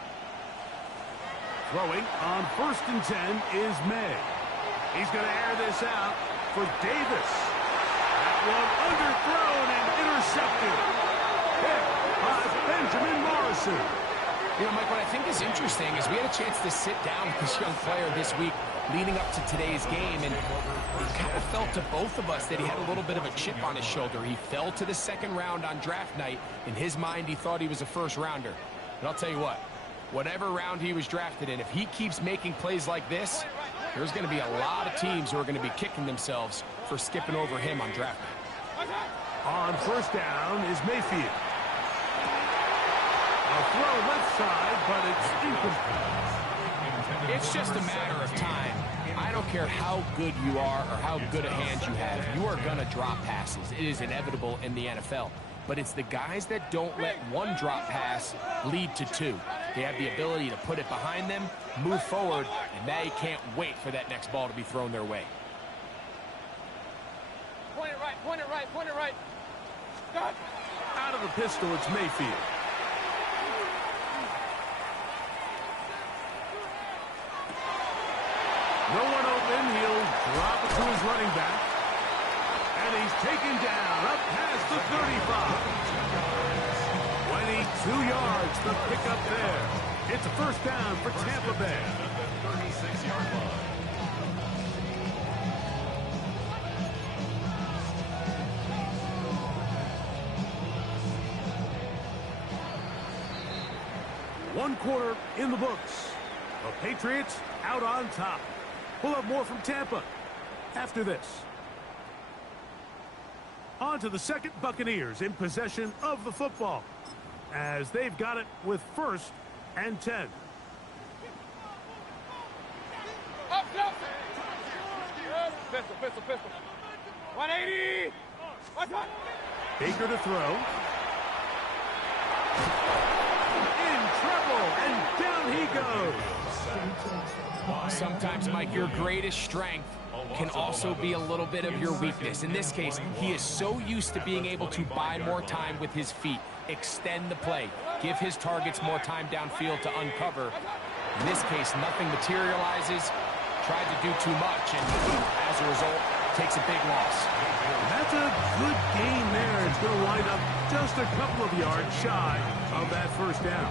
Throwing on 1st and 10 is May. He's going to air this out for Davis. That one underthrown and intercepted. Hit by Benjamin Morrison. You know, Mike, what I think is interesting is we had a chance to sit down with this young player this week leading up to today's game, and it kind of felt to both of us that he had a little bit of a chip on his shoulder. He fell to the 2nd round on draft night. In his mind, he thought he was a 1st rounder. But I'll tell you what, whatever round he was drafted in, if he keeps making plays like this, there's going to be a lot of teams who are going to be kicking themselves for skipping over him on draft night. On 1st down is Mayfield. A throw left side, but it's incomplete. It's just a matter of time. I don't care how good you are or how good a hand you have. You are going to drop passes. It is inevitable in the NFL. But it's the guys that don't let one drop pass lead to 2. They have the ability to put it behind them, move forward, and they can't wait for that next ball to be thrown their way. Point it right, point it right, point it right. God. Out of the pistol, it's Mayfield. No one open. He'll drop it to his running back. And he's taken down up past the 35. 22 yards to pick up there. It's a 1st down for Tampa Bay. 36-yard line. One quarter in the books. The Patriots out on top. We'll have more from Tampa after this. On to the 2nd. Buccaneers in possession of the football as they've got it with 1st and 10. Up, up. Pistol, pistol, pistol. 180. What's up? Baker to throw. In trouble, and down he goes. Sometimes, Mike, your greatest strength can also be a little bit of your weakness. In this case, he is so used to being able to buy more time with his feet, extend the play, give his targets more time downfield to uncover. In this case, nothing materializes, tried to do too much, and as a result, takes a big loss. That's a good gain there. It's going to wind up just a couple of yards shy of that 1st down.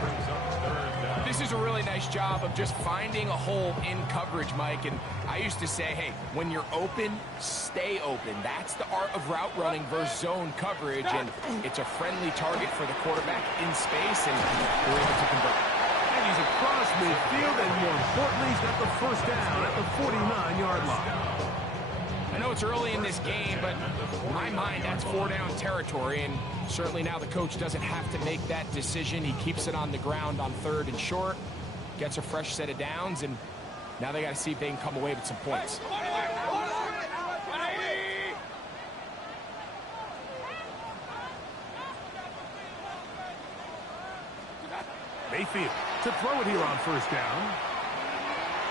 This is a really nice job of just finding a hole in coverage, Mike. And I used to say, hey, when you're open, stay open. That's the art of route running versus zone coverage. And it's a friendly target for the quarterback in space, and they're able to convert. And he's across midfield, and more importantly, he's got the 1st down at the 49-yard line. I know it's early in this game, but in my mind, that's 4-down territory, and certainly now the coach doesn't have to make that decision. He keeps it on the ground on 3rd and short, gets a fresh set of downs, and now they got to see if they can come away with some points. Mayfield to throw it here on 1st down.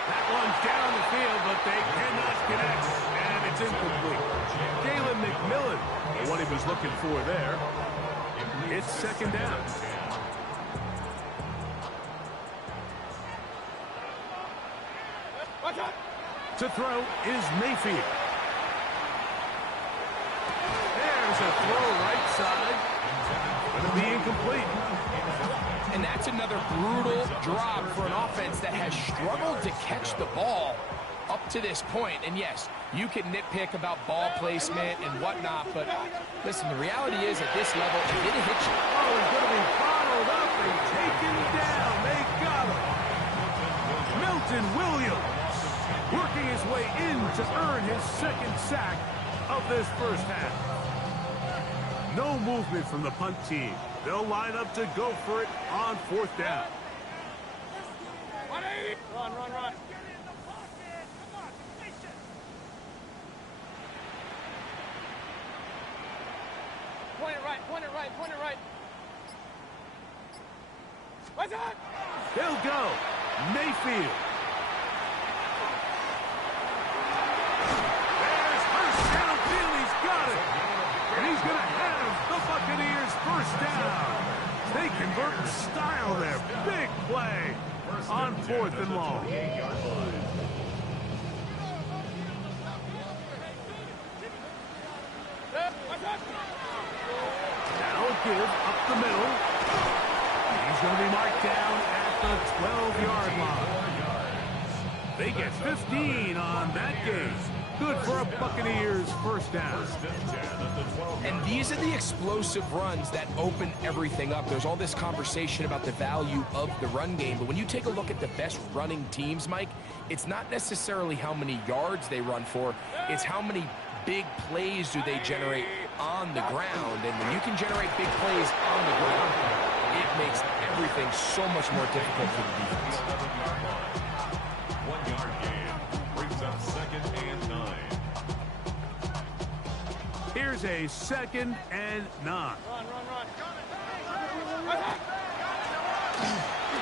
That one's down the field, but they cannot connect, and it's incomplete. Jalen McMillan, what he was looking for there. It's 2nd down. To throw is Mayfield. There's a throw right side. Going to be incomplete. And that's another brutal drop for an offense that has struggled to catch the ball up to this point. And yes, you can nitpick about ball placement and whatnot, but listen, the reality is at this level, if it hits you, oh, it's going to be bottled up and taken down. They got him. Milton Williams working his way in to earn his second sack of this first half. No movement from the punt team. They'll line up to go for it on fourth down. Run, run, run. Point it right, point it right, point it right. What's up? They'll go. Mayfield. There's first downfield. He's got it. And he's going to have the Buccaneers first down. They convert in style there. Big play on fourth and long. Now a give up the middle. He's going to be marked down at the 12-yard line. They get 15 on that game. Good for a Buccaneers first down. And these are the explosive runs that open everything up. There's all this conversation about the value of the run game, but when you take a look at the best running teams, Mike, it's not necessarily how many yards they run for, it's how many big plays do they generate on the ground. And when you can generate big plays on the ground, it makes everything so much more difficult for the defense. 1 yard gain brings up 2nd and 9. Here's a 2nd and 9. Run, run, run.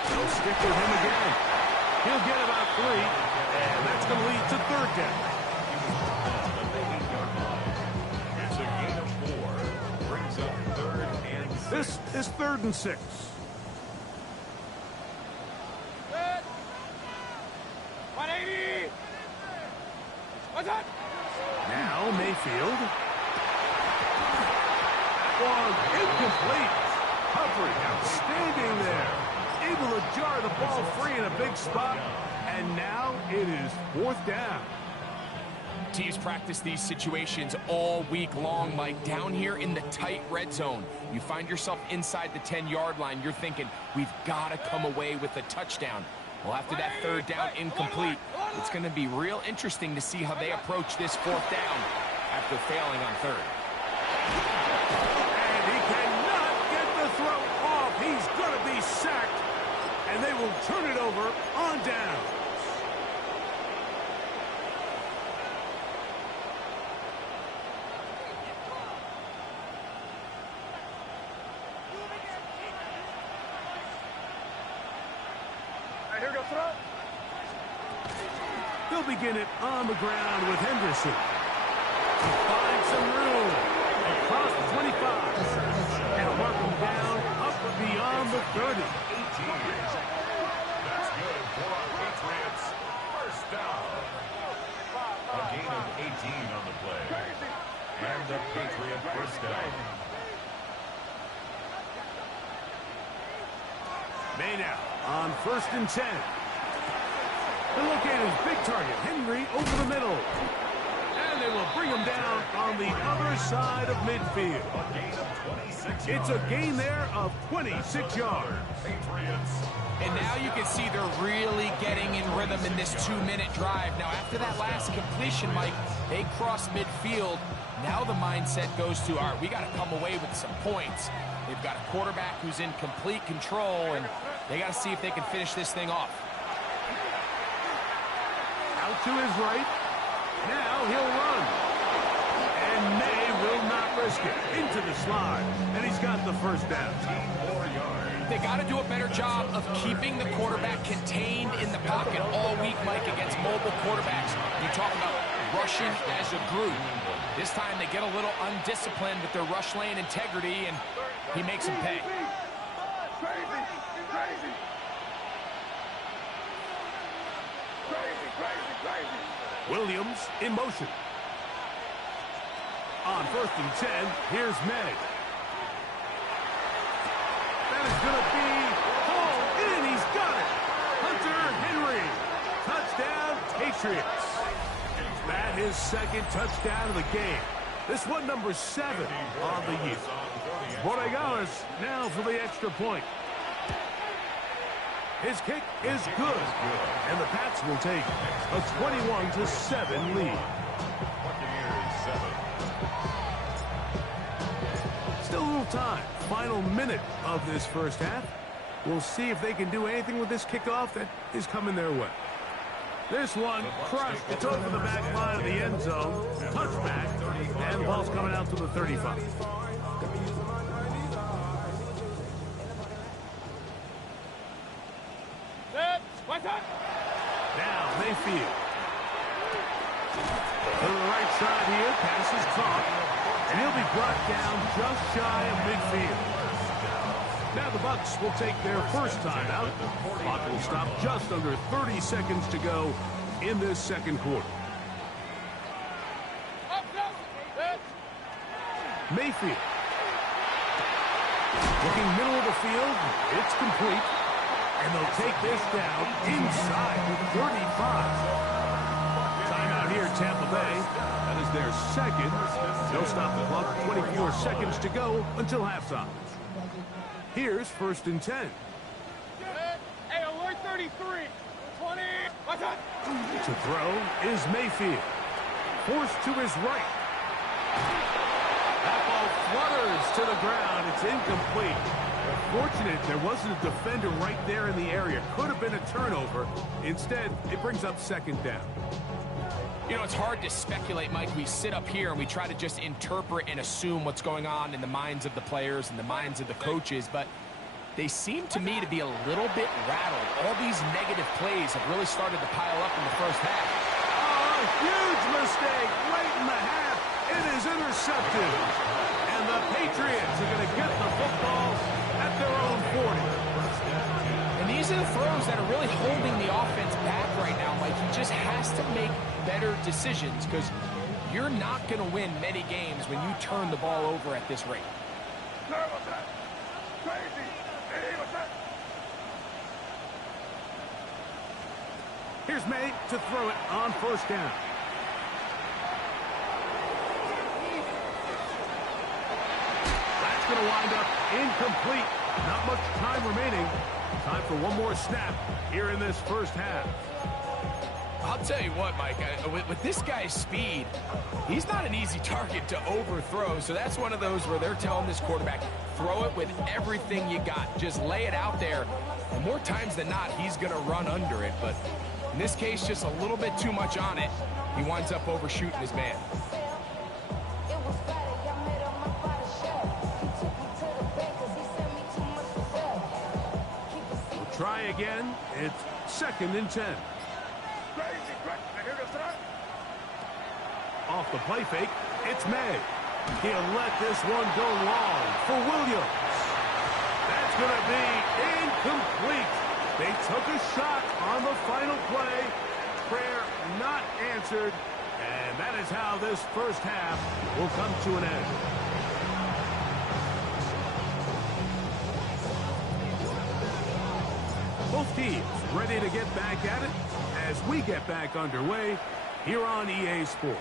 They'll stick with him again. He'll get about 3, and that's going to lead to third down. It's a gain of 4. Brings up 3rd and 6. This is 3rd and 6. Good. 180. What's up? Now Mayfield. That one incomplete. Humphrey outstanding there. Able to jar the ball free in a big spot. And now it is 4th down. Teams practice these situations all week long, Mike. Down here in the tight red zone, you find yourself inside the 10-yard line. You're thinking, we've got to come away with a touchdown. Well, after that 3rd down incomplete, it's going to be real interesting to see how they approach this 4th down after failing on 3rd. And he cannot get the throw off. He's going to be sacked. And they will turn it over on down. Here we go, throw. They'll begin it on the ground with Henderson. Find some room across the 25. And mark him down up beyond the 30. That's good for our Patriots. First down. A gain of 18 on the play. And the Patriot first down. May now on 1st and 10. The look at his big target, Henry, over the middle. And they will bring him down on the other side of midfield. A gain of 26 It's a gain there of 26 yards. Patriots. And now you can see they're really getting in rhythm in this 2-minute drive. Now, after that last completion, Mike, they cross midfield. Now the mindset goes to, all right, we got to come away with some points. They've got a quarterback who's in complete control, and they got to see if they can finish this thing off. Out to his right. Now he'll run. And May will not risk it. Into the slide. And he's got the first down. 4 yards. They got to do a better job of keeping the quarterback contained in the pocket all week, Mike, against mobile quarterbacks. You talk about rushing as a group. This time they get a little undisciplined with their rush lane integrity, and he makes them pay. Crazy, crazy. Crazy, crazy, crazy. Williams in motion. On 1st and 10, here's May. That is going to be hauled in. He's got it. Hunter Henry. Touchdown, Patriots. That his 2nd touchdown of the game. This one, number 7 on the year. Borregales now for the extra point. His kick is good. And the Pats will take a 21-7 lead. Buccaneers 7. Still a little time. Final minute of this first half. We'll see if they can do anything with this kickoff that is coming their way. This one crushed. It's over the back line of the end zone. Touchback. And the ball's coming out to the 35. Now Mayfield. To the right side here. Pass is caught. And he'll be brought down just shy of midfield. Now the Bucs will take their first time out. Clock will stop just under 30 seconds to go in this second quarter. Mayfield. Looking middle of the field. It's complete. And they'll take this down inside the 35. Timeout here, Tampa Bay. That is their second. They'll stop the clock. 24 seconds to go until halftime. Here's 1st and 10. Hey, alert 33. 20. To throw is Mayfield. Forced to his right. That ball flutters to the ground. It's incomplete. Fortunate there wasn't a defender right there in the area. Could have been a turnover. Instead, it brings up 2nd down. You know, it's hard to speculate, Mike. We sit up here and we try to just interpret and assume what's going on in the minds of the players and the minds of the coaches, but they seem to me to be a little bit rattled. All these negative plays have really started to pile up in the first half. Oh, a huge mistake late in the half. It is intercepted. And the Patriots are going to get the football at their own 40. And these are the throws that are really holding the offense back right now, Mike. He just has to make better decisions because you're not going to win many games when you turn the ball over at this rate. What's that? Crazy. Hey, what's that? Here's May to throw it on 1st down. That's going to wind up incomplete. Not much time remaining. Time for one more snap here in this first half. I'll tell you what, Mike, with this guy's speed, he's not an easy target to overthrow, so that's one of those where they're telling this quarterback, throw it with everything you got. Just lay it out there, and more times than not, he's going to run under it, but in this case, just a little bit too much on it. He winds up overshooting his man. We'll try again. It's 2nd and 10. Off the play fake, it's May. He'll let this one go long for Williams. That's going to be incomplete. They took a shot on the final play. Prayer not answered. And that is how this first half will come to an end. Both teams ready to get back at it as we get back underway here on EA Sports.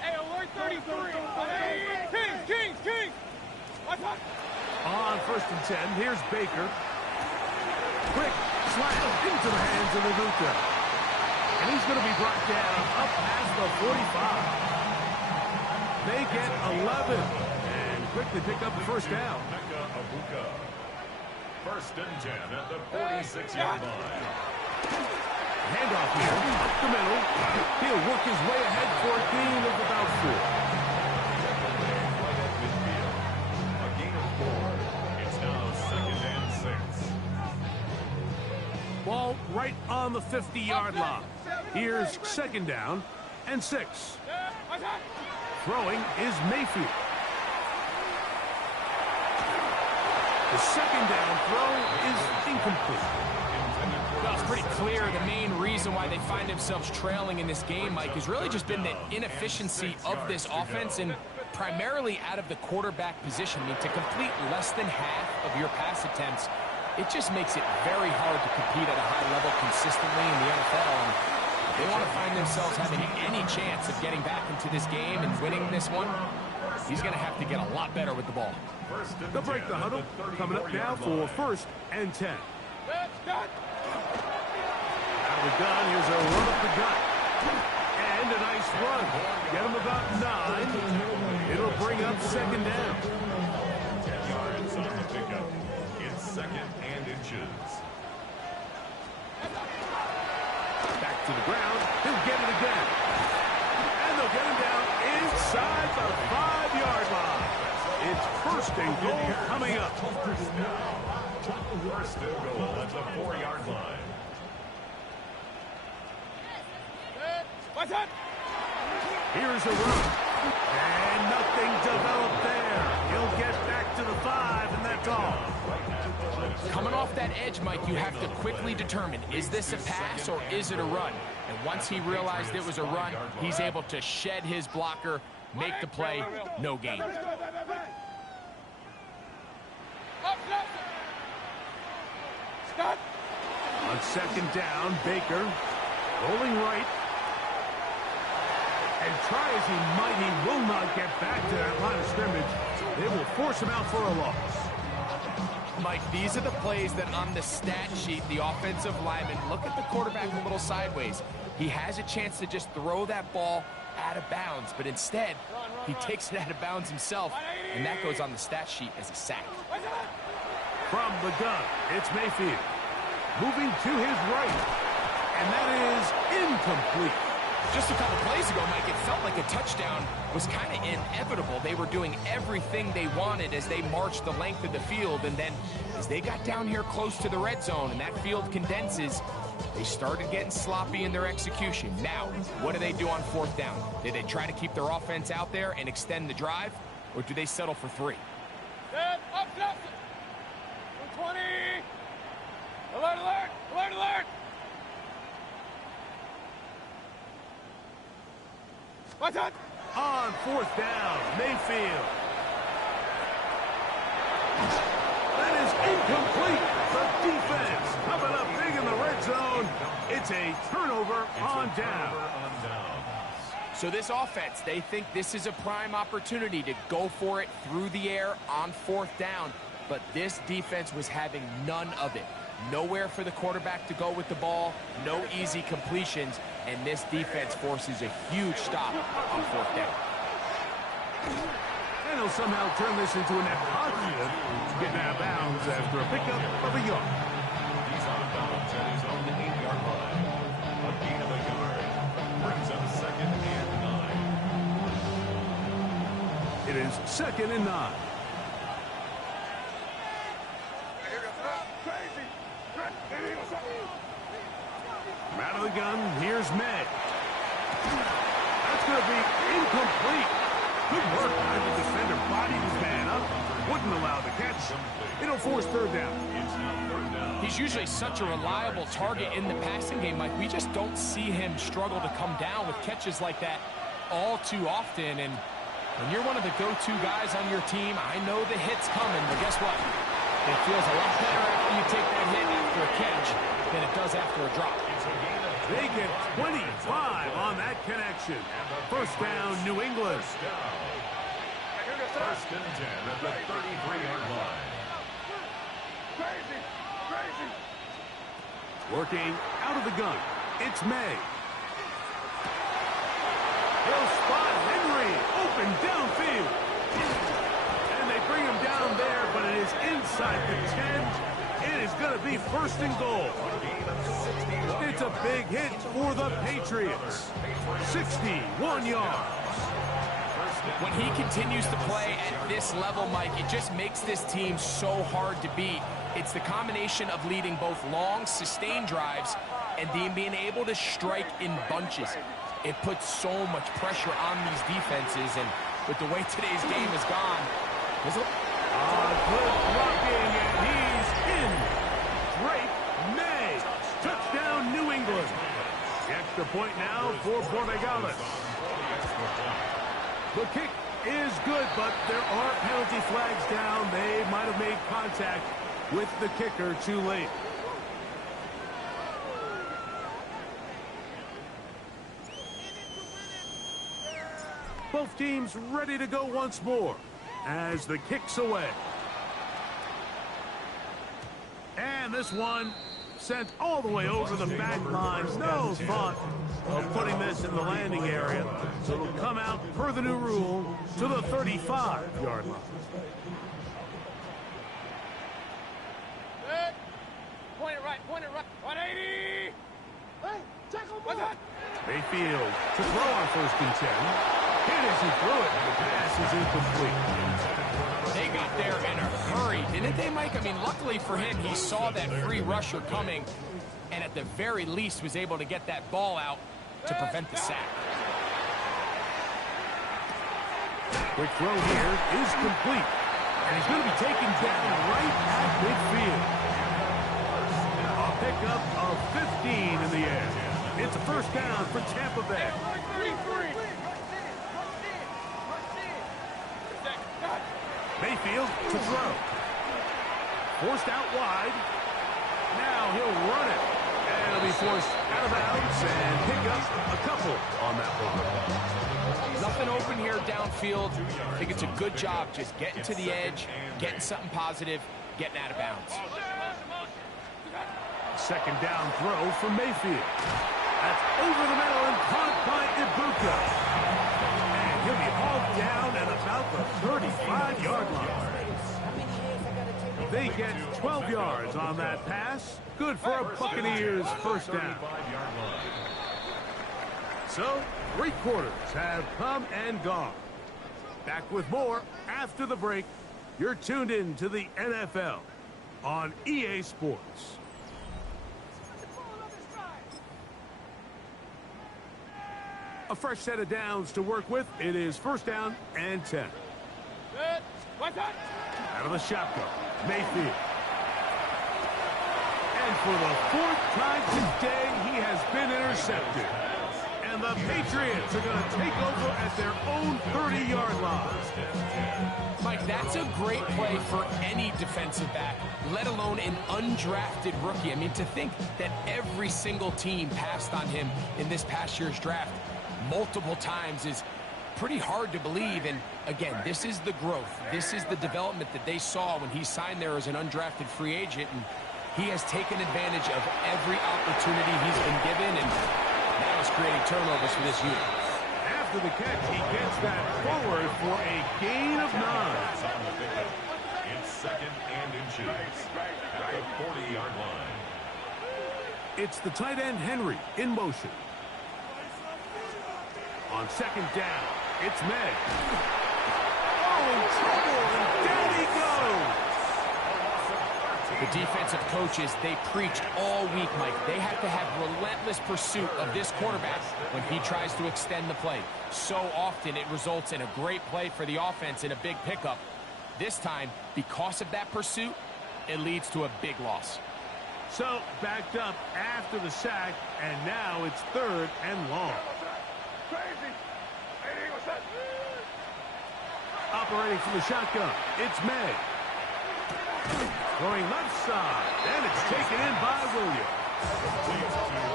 Hey, alert 33. Kings. On 1st and 10, here's Baker. Quick slam into the hands of Aguta. And he's going to be brought down up past the 45. They get 11 and quickly pick up the first down. Abuka. 1st and 10 at the 46-yard line. Handoff here, up the middle. He'll work his way ahead for a gain of about 4. A gain of 4. It's now 2nd and 6. Ball right on the 50-yard line. Here's 2nd down and 6. Throwing is Mayfield. The 2nd down throw is incomplete. Well, it's pretty clear the main reason why they find themselves trailing in this game, Mike, has really just been the inefficiency of this offense. And primarily out of the quarterback position. I mean, to complete less than half of your pass attempts, it just makes it very hard to compete at a high level consistently in the NFL. And if they want to find themselves having any chance of getting back into this game and winning this one, he's going to have to get a lot better with the ball. They'll break the huddle. Coming up now for 1st and 10. Out of the gun, here's a run up the gut. And a nice run. Get him about 9. It'll bring up 2nd down. 10 yards on the pickup. It's 2nd and inches. Back to the ground. He'll get it again. And they'll get him down inside the 5-yard line. It's 1st and goal coming up. 1st and goal at the 4-yard line. Here's a run. And nothing developed there. He'll get back to the 5, and that's all. Coming off that edge, Mike, you have to quickly determine, is this a pass or is it a run? And once he realized it was a run, he's able to shed his blocker, make the play, no gain. On 2nd down, Baker rolling right. And try as he might, he will not get back to that line of scrimmage. They will force him out for a loss. Mike, these are the plays that on the stat sheet, the offensive lineman look at the quarterback a little sideways. He has a chance to just throw that ball out of bounds, but instead, he takes it out of bounds himself, and that goes on the stat sheet as a sack. From the gun, it's Mayfield. Moving to his right. And that is incomplete. Just a couple plays ago, Mike, it felt like a touchdown was kind of inevitable. They were doing everything they wanted as they marched the length of the field, and then as they got down here close to the red zone and that field condenses, they started getting sloppy in their execution. Now, what do they do on 4th down? Do they try to keep their offense out there and extend the drive, or do they settle for 3? Up, 20. Alert, alert, alert, alert. What's up? On 4th down, Mayfield. That is incomplete. The defense coming up big in the red zone. It's a turnover on down. So this offense, they think this is a prime opportunity to go for it through the air on 4th down. But this defense was having none of it. Nowhere for the quarterback to go with the ball, no easy completions, and this defense forces a huge stop on 4th down. And he'll somehow turn this into a net positive, getting out of bounds after a pickup of a yard. He's on bounds at his own 8-yard line. A gain of a yard brings up 2nd and 9. It is 2nd and 9. Out of the gun, here's May. That's going to be incomplete. Good work by the defender. Bodied his man up. Wouldn't allow the catch. It'll force 3rd down. He's usually such a reliable target in the passing game, Mike. We just don't see him struggle to come down with catches like that all too often. And when you're one of the go-to guys on your team, I know the hit's coming, but guess what? It feels a lot better after you take that hit after a catch than it does after a drop. They get 25 on that connection. 1st down, New England. 1st and 10 at the 33-yard line. Crazy, crazy. Working out of the gun, it's May. He'll spot Henry open downfield. And they bring him down there, but it is inside the 10. It is going to be 1st and goal. It's a big hit for the Patriots. 61 yards. When he continues to play at this level, Mike, it just makes this team so hard to beat. It's the combination of leading both long, sustained drives and then being able to strike in bunches. It puts so much pressure on these defenses, and with the way today's game has gone, good blocking, and he's in. Drake May. Touchdown, New England. The extra point now for Borregales. The kick is good, but there are penalty flags down. They might have made contact with the kicker too late. Both teams ready to go once more as the kick's away. And this one sent all the way over the back line. No thought of putting this in the landing area. So it'll come out per the new rule to the 35-yard line. Good. Point it right. 180. Hey, tackle ball. Mayfield to throw on 1st and 10. Hit as he threw it. The pass is incomplete. They got there in a hurry, didn't they, Mike? I mean, luckily for him, he saw that free rusher coming, and at the very least was able to get that ball out to prevent the sack. Quick throw here is complete. And he's going to be taken down right at midfield. A pickup of 15 in the air. It's a first down for Tampa Bay. Mayfield to throw. Forced out wide. Now he'll run it. And he'll be forced out of bounds and pick up a couple on that one. Nothing open here downfield. I think it's a good job just getting to the edge, getting something positive, getting out of bounds. Second down throw from Mayfield. That's over the middle and caught by Ibuka. And he'll be hauled down at about the 35-yard line. They get 12 yards on that pass. Good for a Buccaneers first down. So, 3 quarters have come and gone. Back with more after the break. You're tuned in to the NFL on EA Sports. A fresh set of downs to work with. It is first down and 10. Out of the shotgun, Mayfield. And for the 4th time today, he has been intercepted. And the Patriots are going to take over at their own 30-yard line. Mike, that's a great play for any defensive back, let alone an undrafted rookie. I mean, to think that every single team passed on him in this past year's draft multiple times is pretty hard to believe. And again, this is the growth. This is the development that they saw when he signed there as an undrafted free agent. And he has taken advantage of every opportunity he's been given, and now he's creating turnovers for this unit. After the catch, he gets that forward for a gain of 9. It's second and inches at the 40-yard line. It's the tight end Henry in motion. On second down, it's Meg. Oh, in trouble, and down he goes. The defensive coaches, they preached all week, Mike. They have to have relentless pursuit of this quarterback when he tries to extend the play. So often it results in a great play for the offense and a big pickup. This time, because of that pursuit, it leads to a big loss. So, backed up after the sack, and now it's 3rd and long. Operating from the shotgun, it's May. Going left side, and it's taken in by Williams.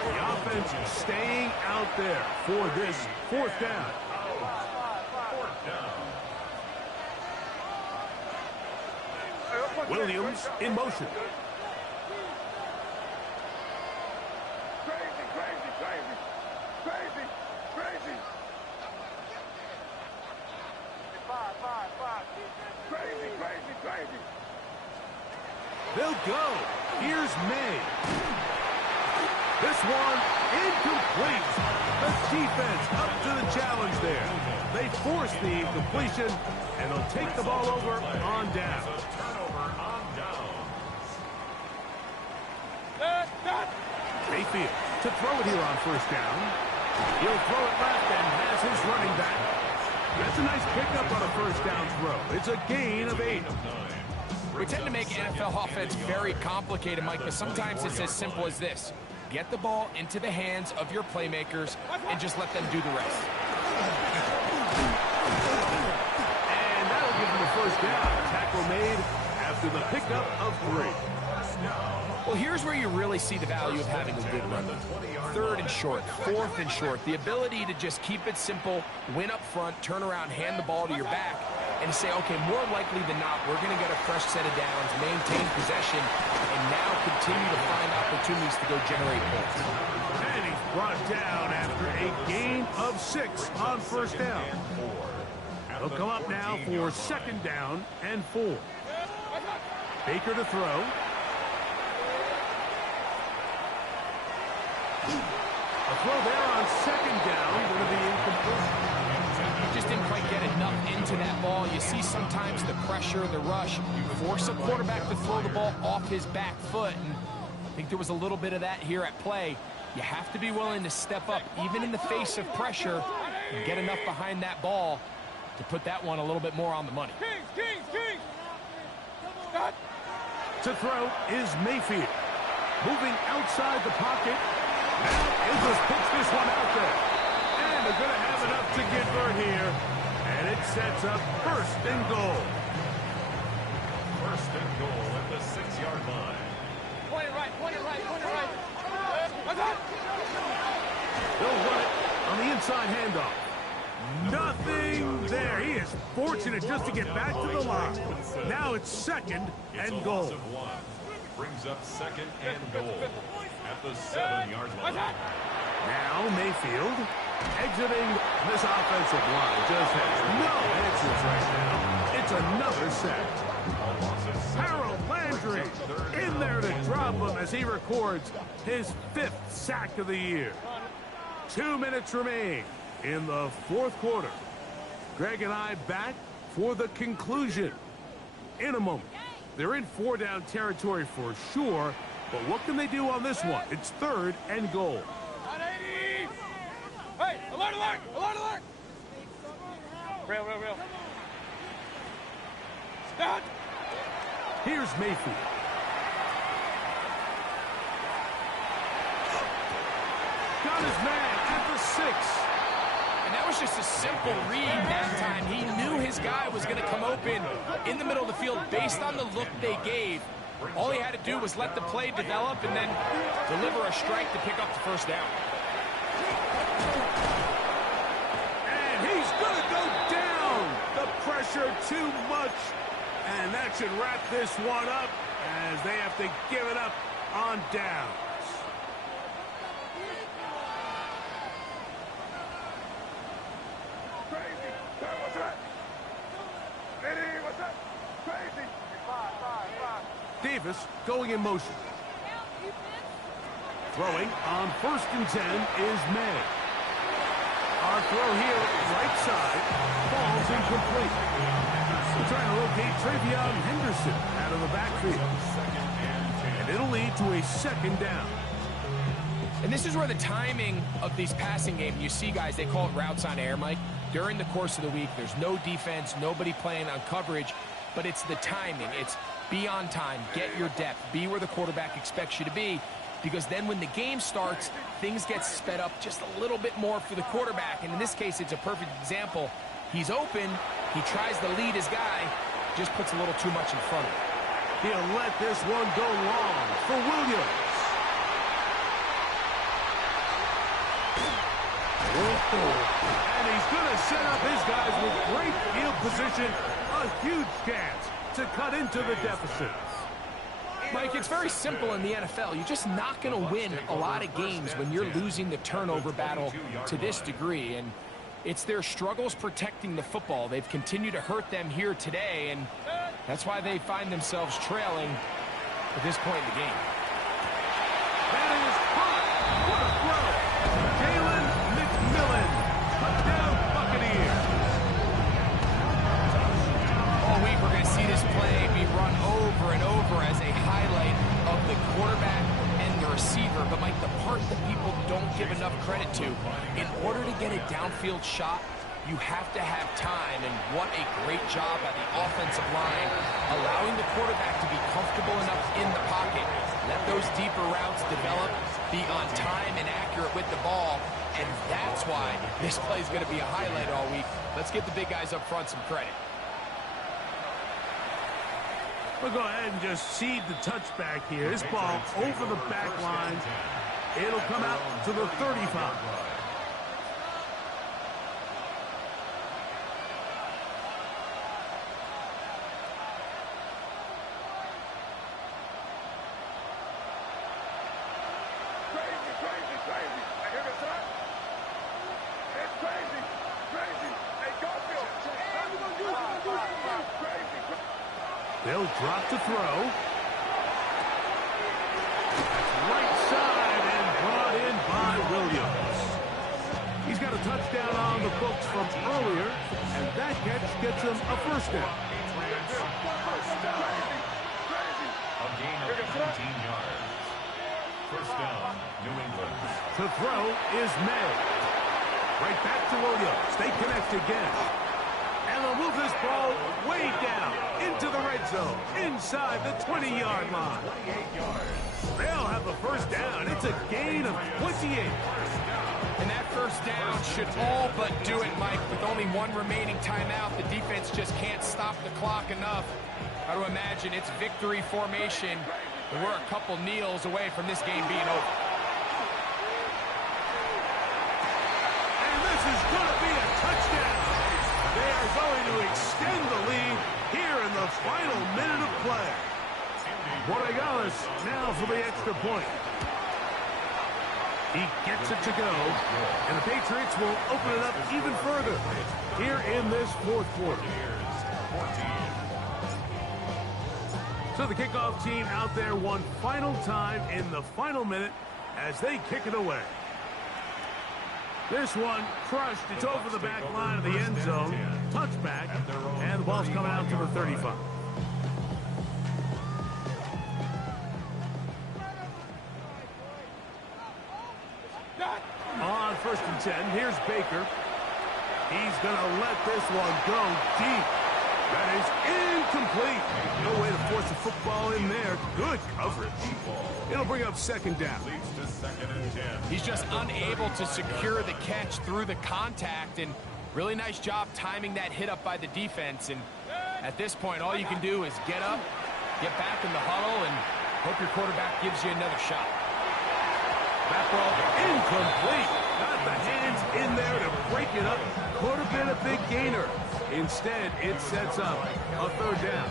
The offense staying out there for this 4th down. Williams in motion. They'll go. Here's May. This one incomplete. The defense up to the challenge there. They force the incompletion, and they'll take the ball over on down. Turnover on downs. Mayfield to throw it here on first down. He'll throw it left and has his running back. That's a nice pickup on a first down throw. It's a gain of 8. We tend to make NFL offense very complicated, Mike, but sometimes it's as simple as this. Get the ball into the hands of your playmakers and just let them do the rest. first down. Tackle made after the pickup of 3. Well, here's where you really see the value of having a good run. 3rd and short, 4th and short. The ability to just keep it simple, win up front, turn around, hand the ball to your back, and say, okay, more likely than not, we're going to get a fresh set of downs, maintain possession, and now continue to find opportunities to go generate points. And he's brought down after a gain of 6 on first down. He'll come up now for 2nd down and 4. Baker to throw. A throw there on 2nd down, going to be incomplete. He just didn't quite get enough into that ball. You see sometimes the pressure, the rush, force a quarterback to throw the ball off his back foot. And I think there was a little bit of that here at play. You have to be willing to step up, even in the face of pressure, and get enough behind that ball to put that one a little bit more on the money. Kings! To throw is Mayfield. Moving outside the pocket. Now he'll just pitch this one out there. And they're going to have enough to convert here. And it sets up 1st and goal. 1st and goal at the 6-yard line. Point it right. They'll run it on the inside handoff. Nothing there. He is fortunate just to get back to the line. Now it's 2nd and goal. Brings up 2nd and goal at the 7-yard line. Now Mayfield exiting this offensive line. Just has no answers right now. It's another sack. Harold Landry in there to drop him as he records his 5th sack of the year. 2 minutes remain in the 4th quarter. Greg and I back for the conclusion in a moment. They're in 4-down territory for sure, but what can they do on this one? It's 3rd and goal. 180! Hey, alert! Real. Stop! Here's Mayfield. Got his man at the 6. And that was just a simple read that time. He knew his guy was going to come open in the middle of the field based on the look they gave. All he had to do was let the play develop and then deliver a strike to pick up the 1st down. And he's going to go down. The pressure too much. And that should wrap this one up as they have to give it up on downs. Davis going in motion. Throwing on 1st and 10 is May. Our throw here, right side, falls incomplete. We're trying to locate Travion Henderson out of the backfield. And it'll lead to a 2nd down. And this is where the timing of these passing games, you see guys, they call it routes on air, Mike. During the course of the week, there's no defense, nobody playing on coverage, but it's the timing. It's be on time, get your depth, be where the quarterback expects you to be, because then when the game starts, things get sped up just a little bit more for the quarterback. And in this case, it's a perfect example. He's open, he tries to lead his guy, just puts a little too much in front of him. He'll let this one go long for Williams. And he's going to set up his guys with great field position. A huge chance to cut into the deficit. Mike, it's very simple in the NFL. You're just not going to win a lot of games when you're losing the turnover battle to this degree. And it's their struggles protecting the football. They've continued to hurt them here today, and that's why they find themselves trailing at this point in the game. That is hot. What a throw. Jalen McMillan. Touchdown Buccaneers. All week we're going to see this play be run over and over as a highlight of the quarterback and the receiver. But, Mike, the part that people don't give enough credit to, in order to get a downfield shot, you have to have time, and what a great job by the offensive line, allowing the quarterback to be comfortable enough in the pocket, let those deeper routes develop, be on time and accurate with the ball, and that's why this play is going to be a highlight all week. Let's give the big guys up front some credit. We'll go ahead and just seed the touchback here. This ball over the back line. It'll come out to the 35. They'll drop to throw. Right side and brought in by Williams. He's got a touchdown on the books from earlier, and that catch gets him a first down. A gain of 19 yards. First down, New England. To throw is May. Right back to Williams. They connect again. And they'll move this ball way down into the red zone, inside the 20-yard line. They'll have the first down. It's a gain of 28. And that first down should all but do it, Mike. With only one remaining timeout, the defense just can't stop the clock enough. Got to imagine it's victory formation. And we're a couple kneels away from this game being over. And this is going to be a touchdown. They are going to extend the lead here in the final minute of play. Borregales now for the extra point. He gets it to go, and the Patriots will open it up even further here in this fourth quarter. So the kickoff team out there one final time in the final minute as they kick it away. This one crushed. It's over the back line of the end zone. Touchback, and the ball's coming out to the 35. On 1st and 10, here's Baker. He's going to let this one go deep. That is incomplete. No way to force the football in there. Good coverage. It'll bring up second down. He's just unable to secure the catch through the contact, and really nice job timing that hit up by the defense. And at this point, all you can do is get up, get back in the huddle, and hope your quarterback gives you another shot. That ball incomplete. Got the hands in there to break it up. Could have been a big gainer. Instead, it sets up a third down.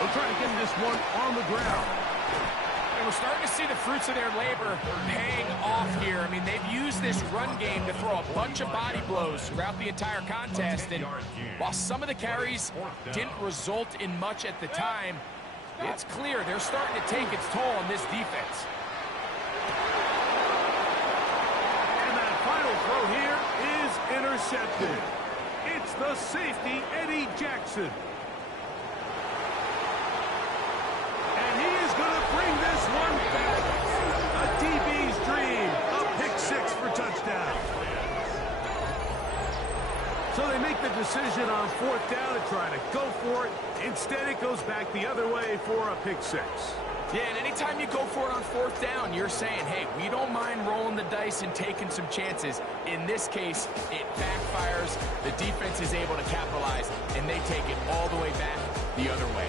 We'll try to get this one on the ground. And we're starting to see the fruits of their labor paying off here. I mean, they've used this run game to throw a bunch of body blows throughout the entire contest. And while some of the carries didn't result in much at the time, it's clear they're starting to take its toll on this defense. And that final throw here is intercepted. It's the safety, Eddie Jackson. And he is going to bring this one back. A DB's dream. A pick six for touchdown. So they make the decision on 4th down to try to go for it. Instead, it goes back the other way for a pick six. Yeah, and anytime you go for it on 4th down, you're saying, hey, we don't mind rolling the dice and taking some chances. In this case, it backfires. The defense is able to capitalize, and they take it all the way back the other way.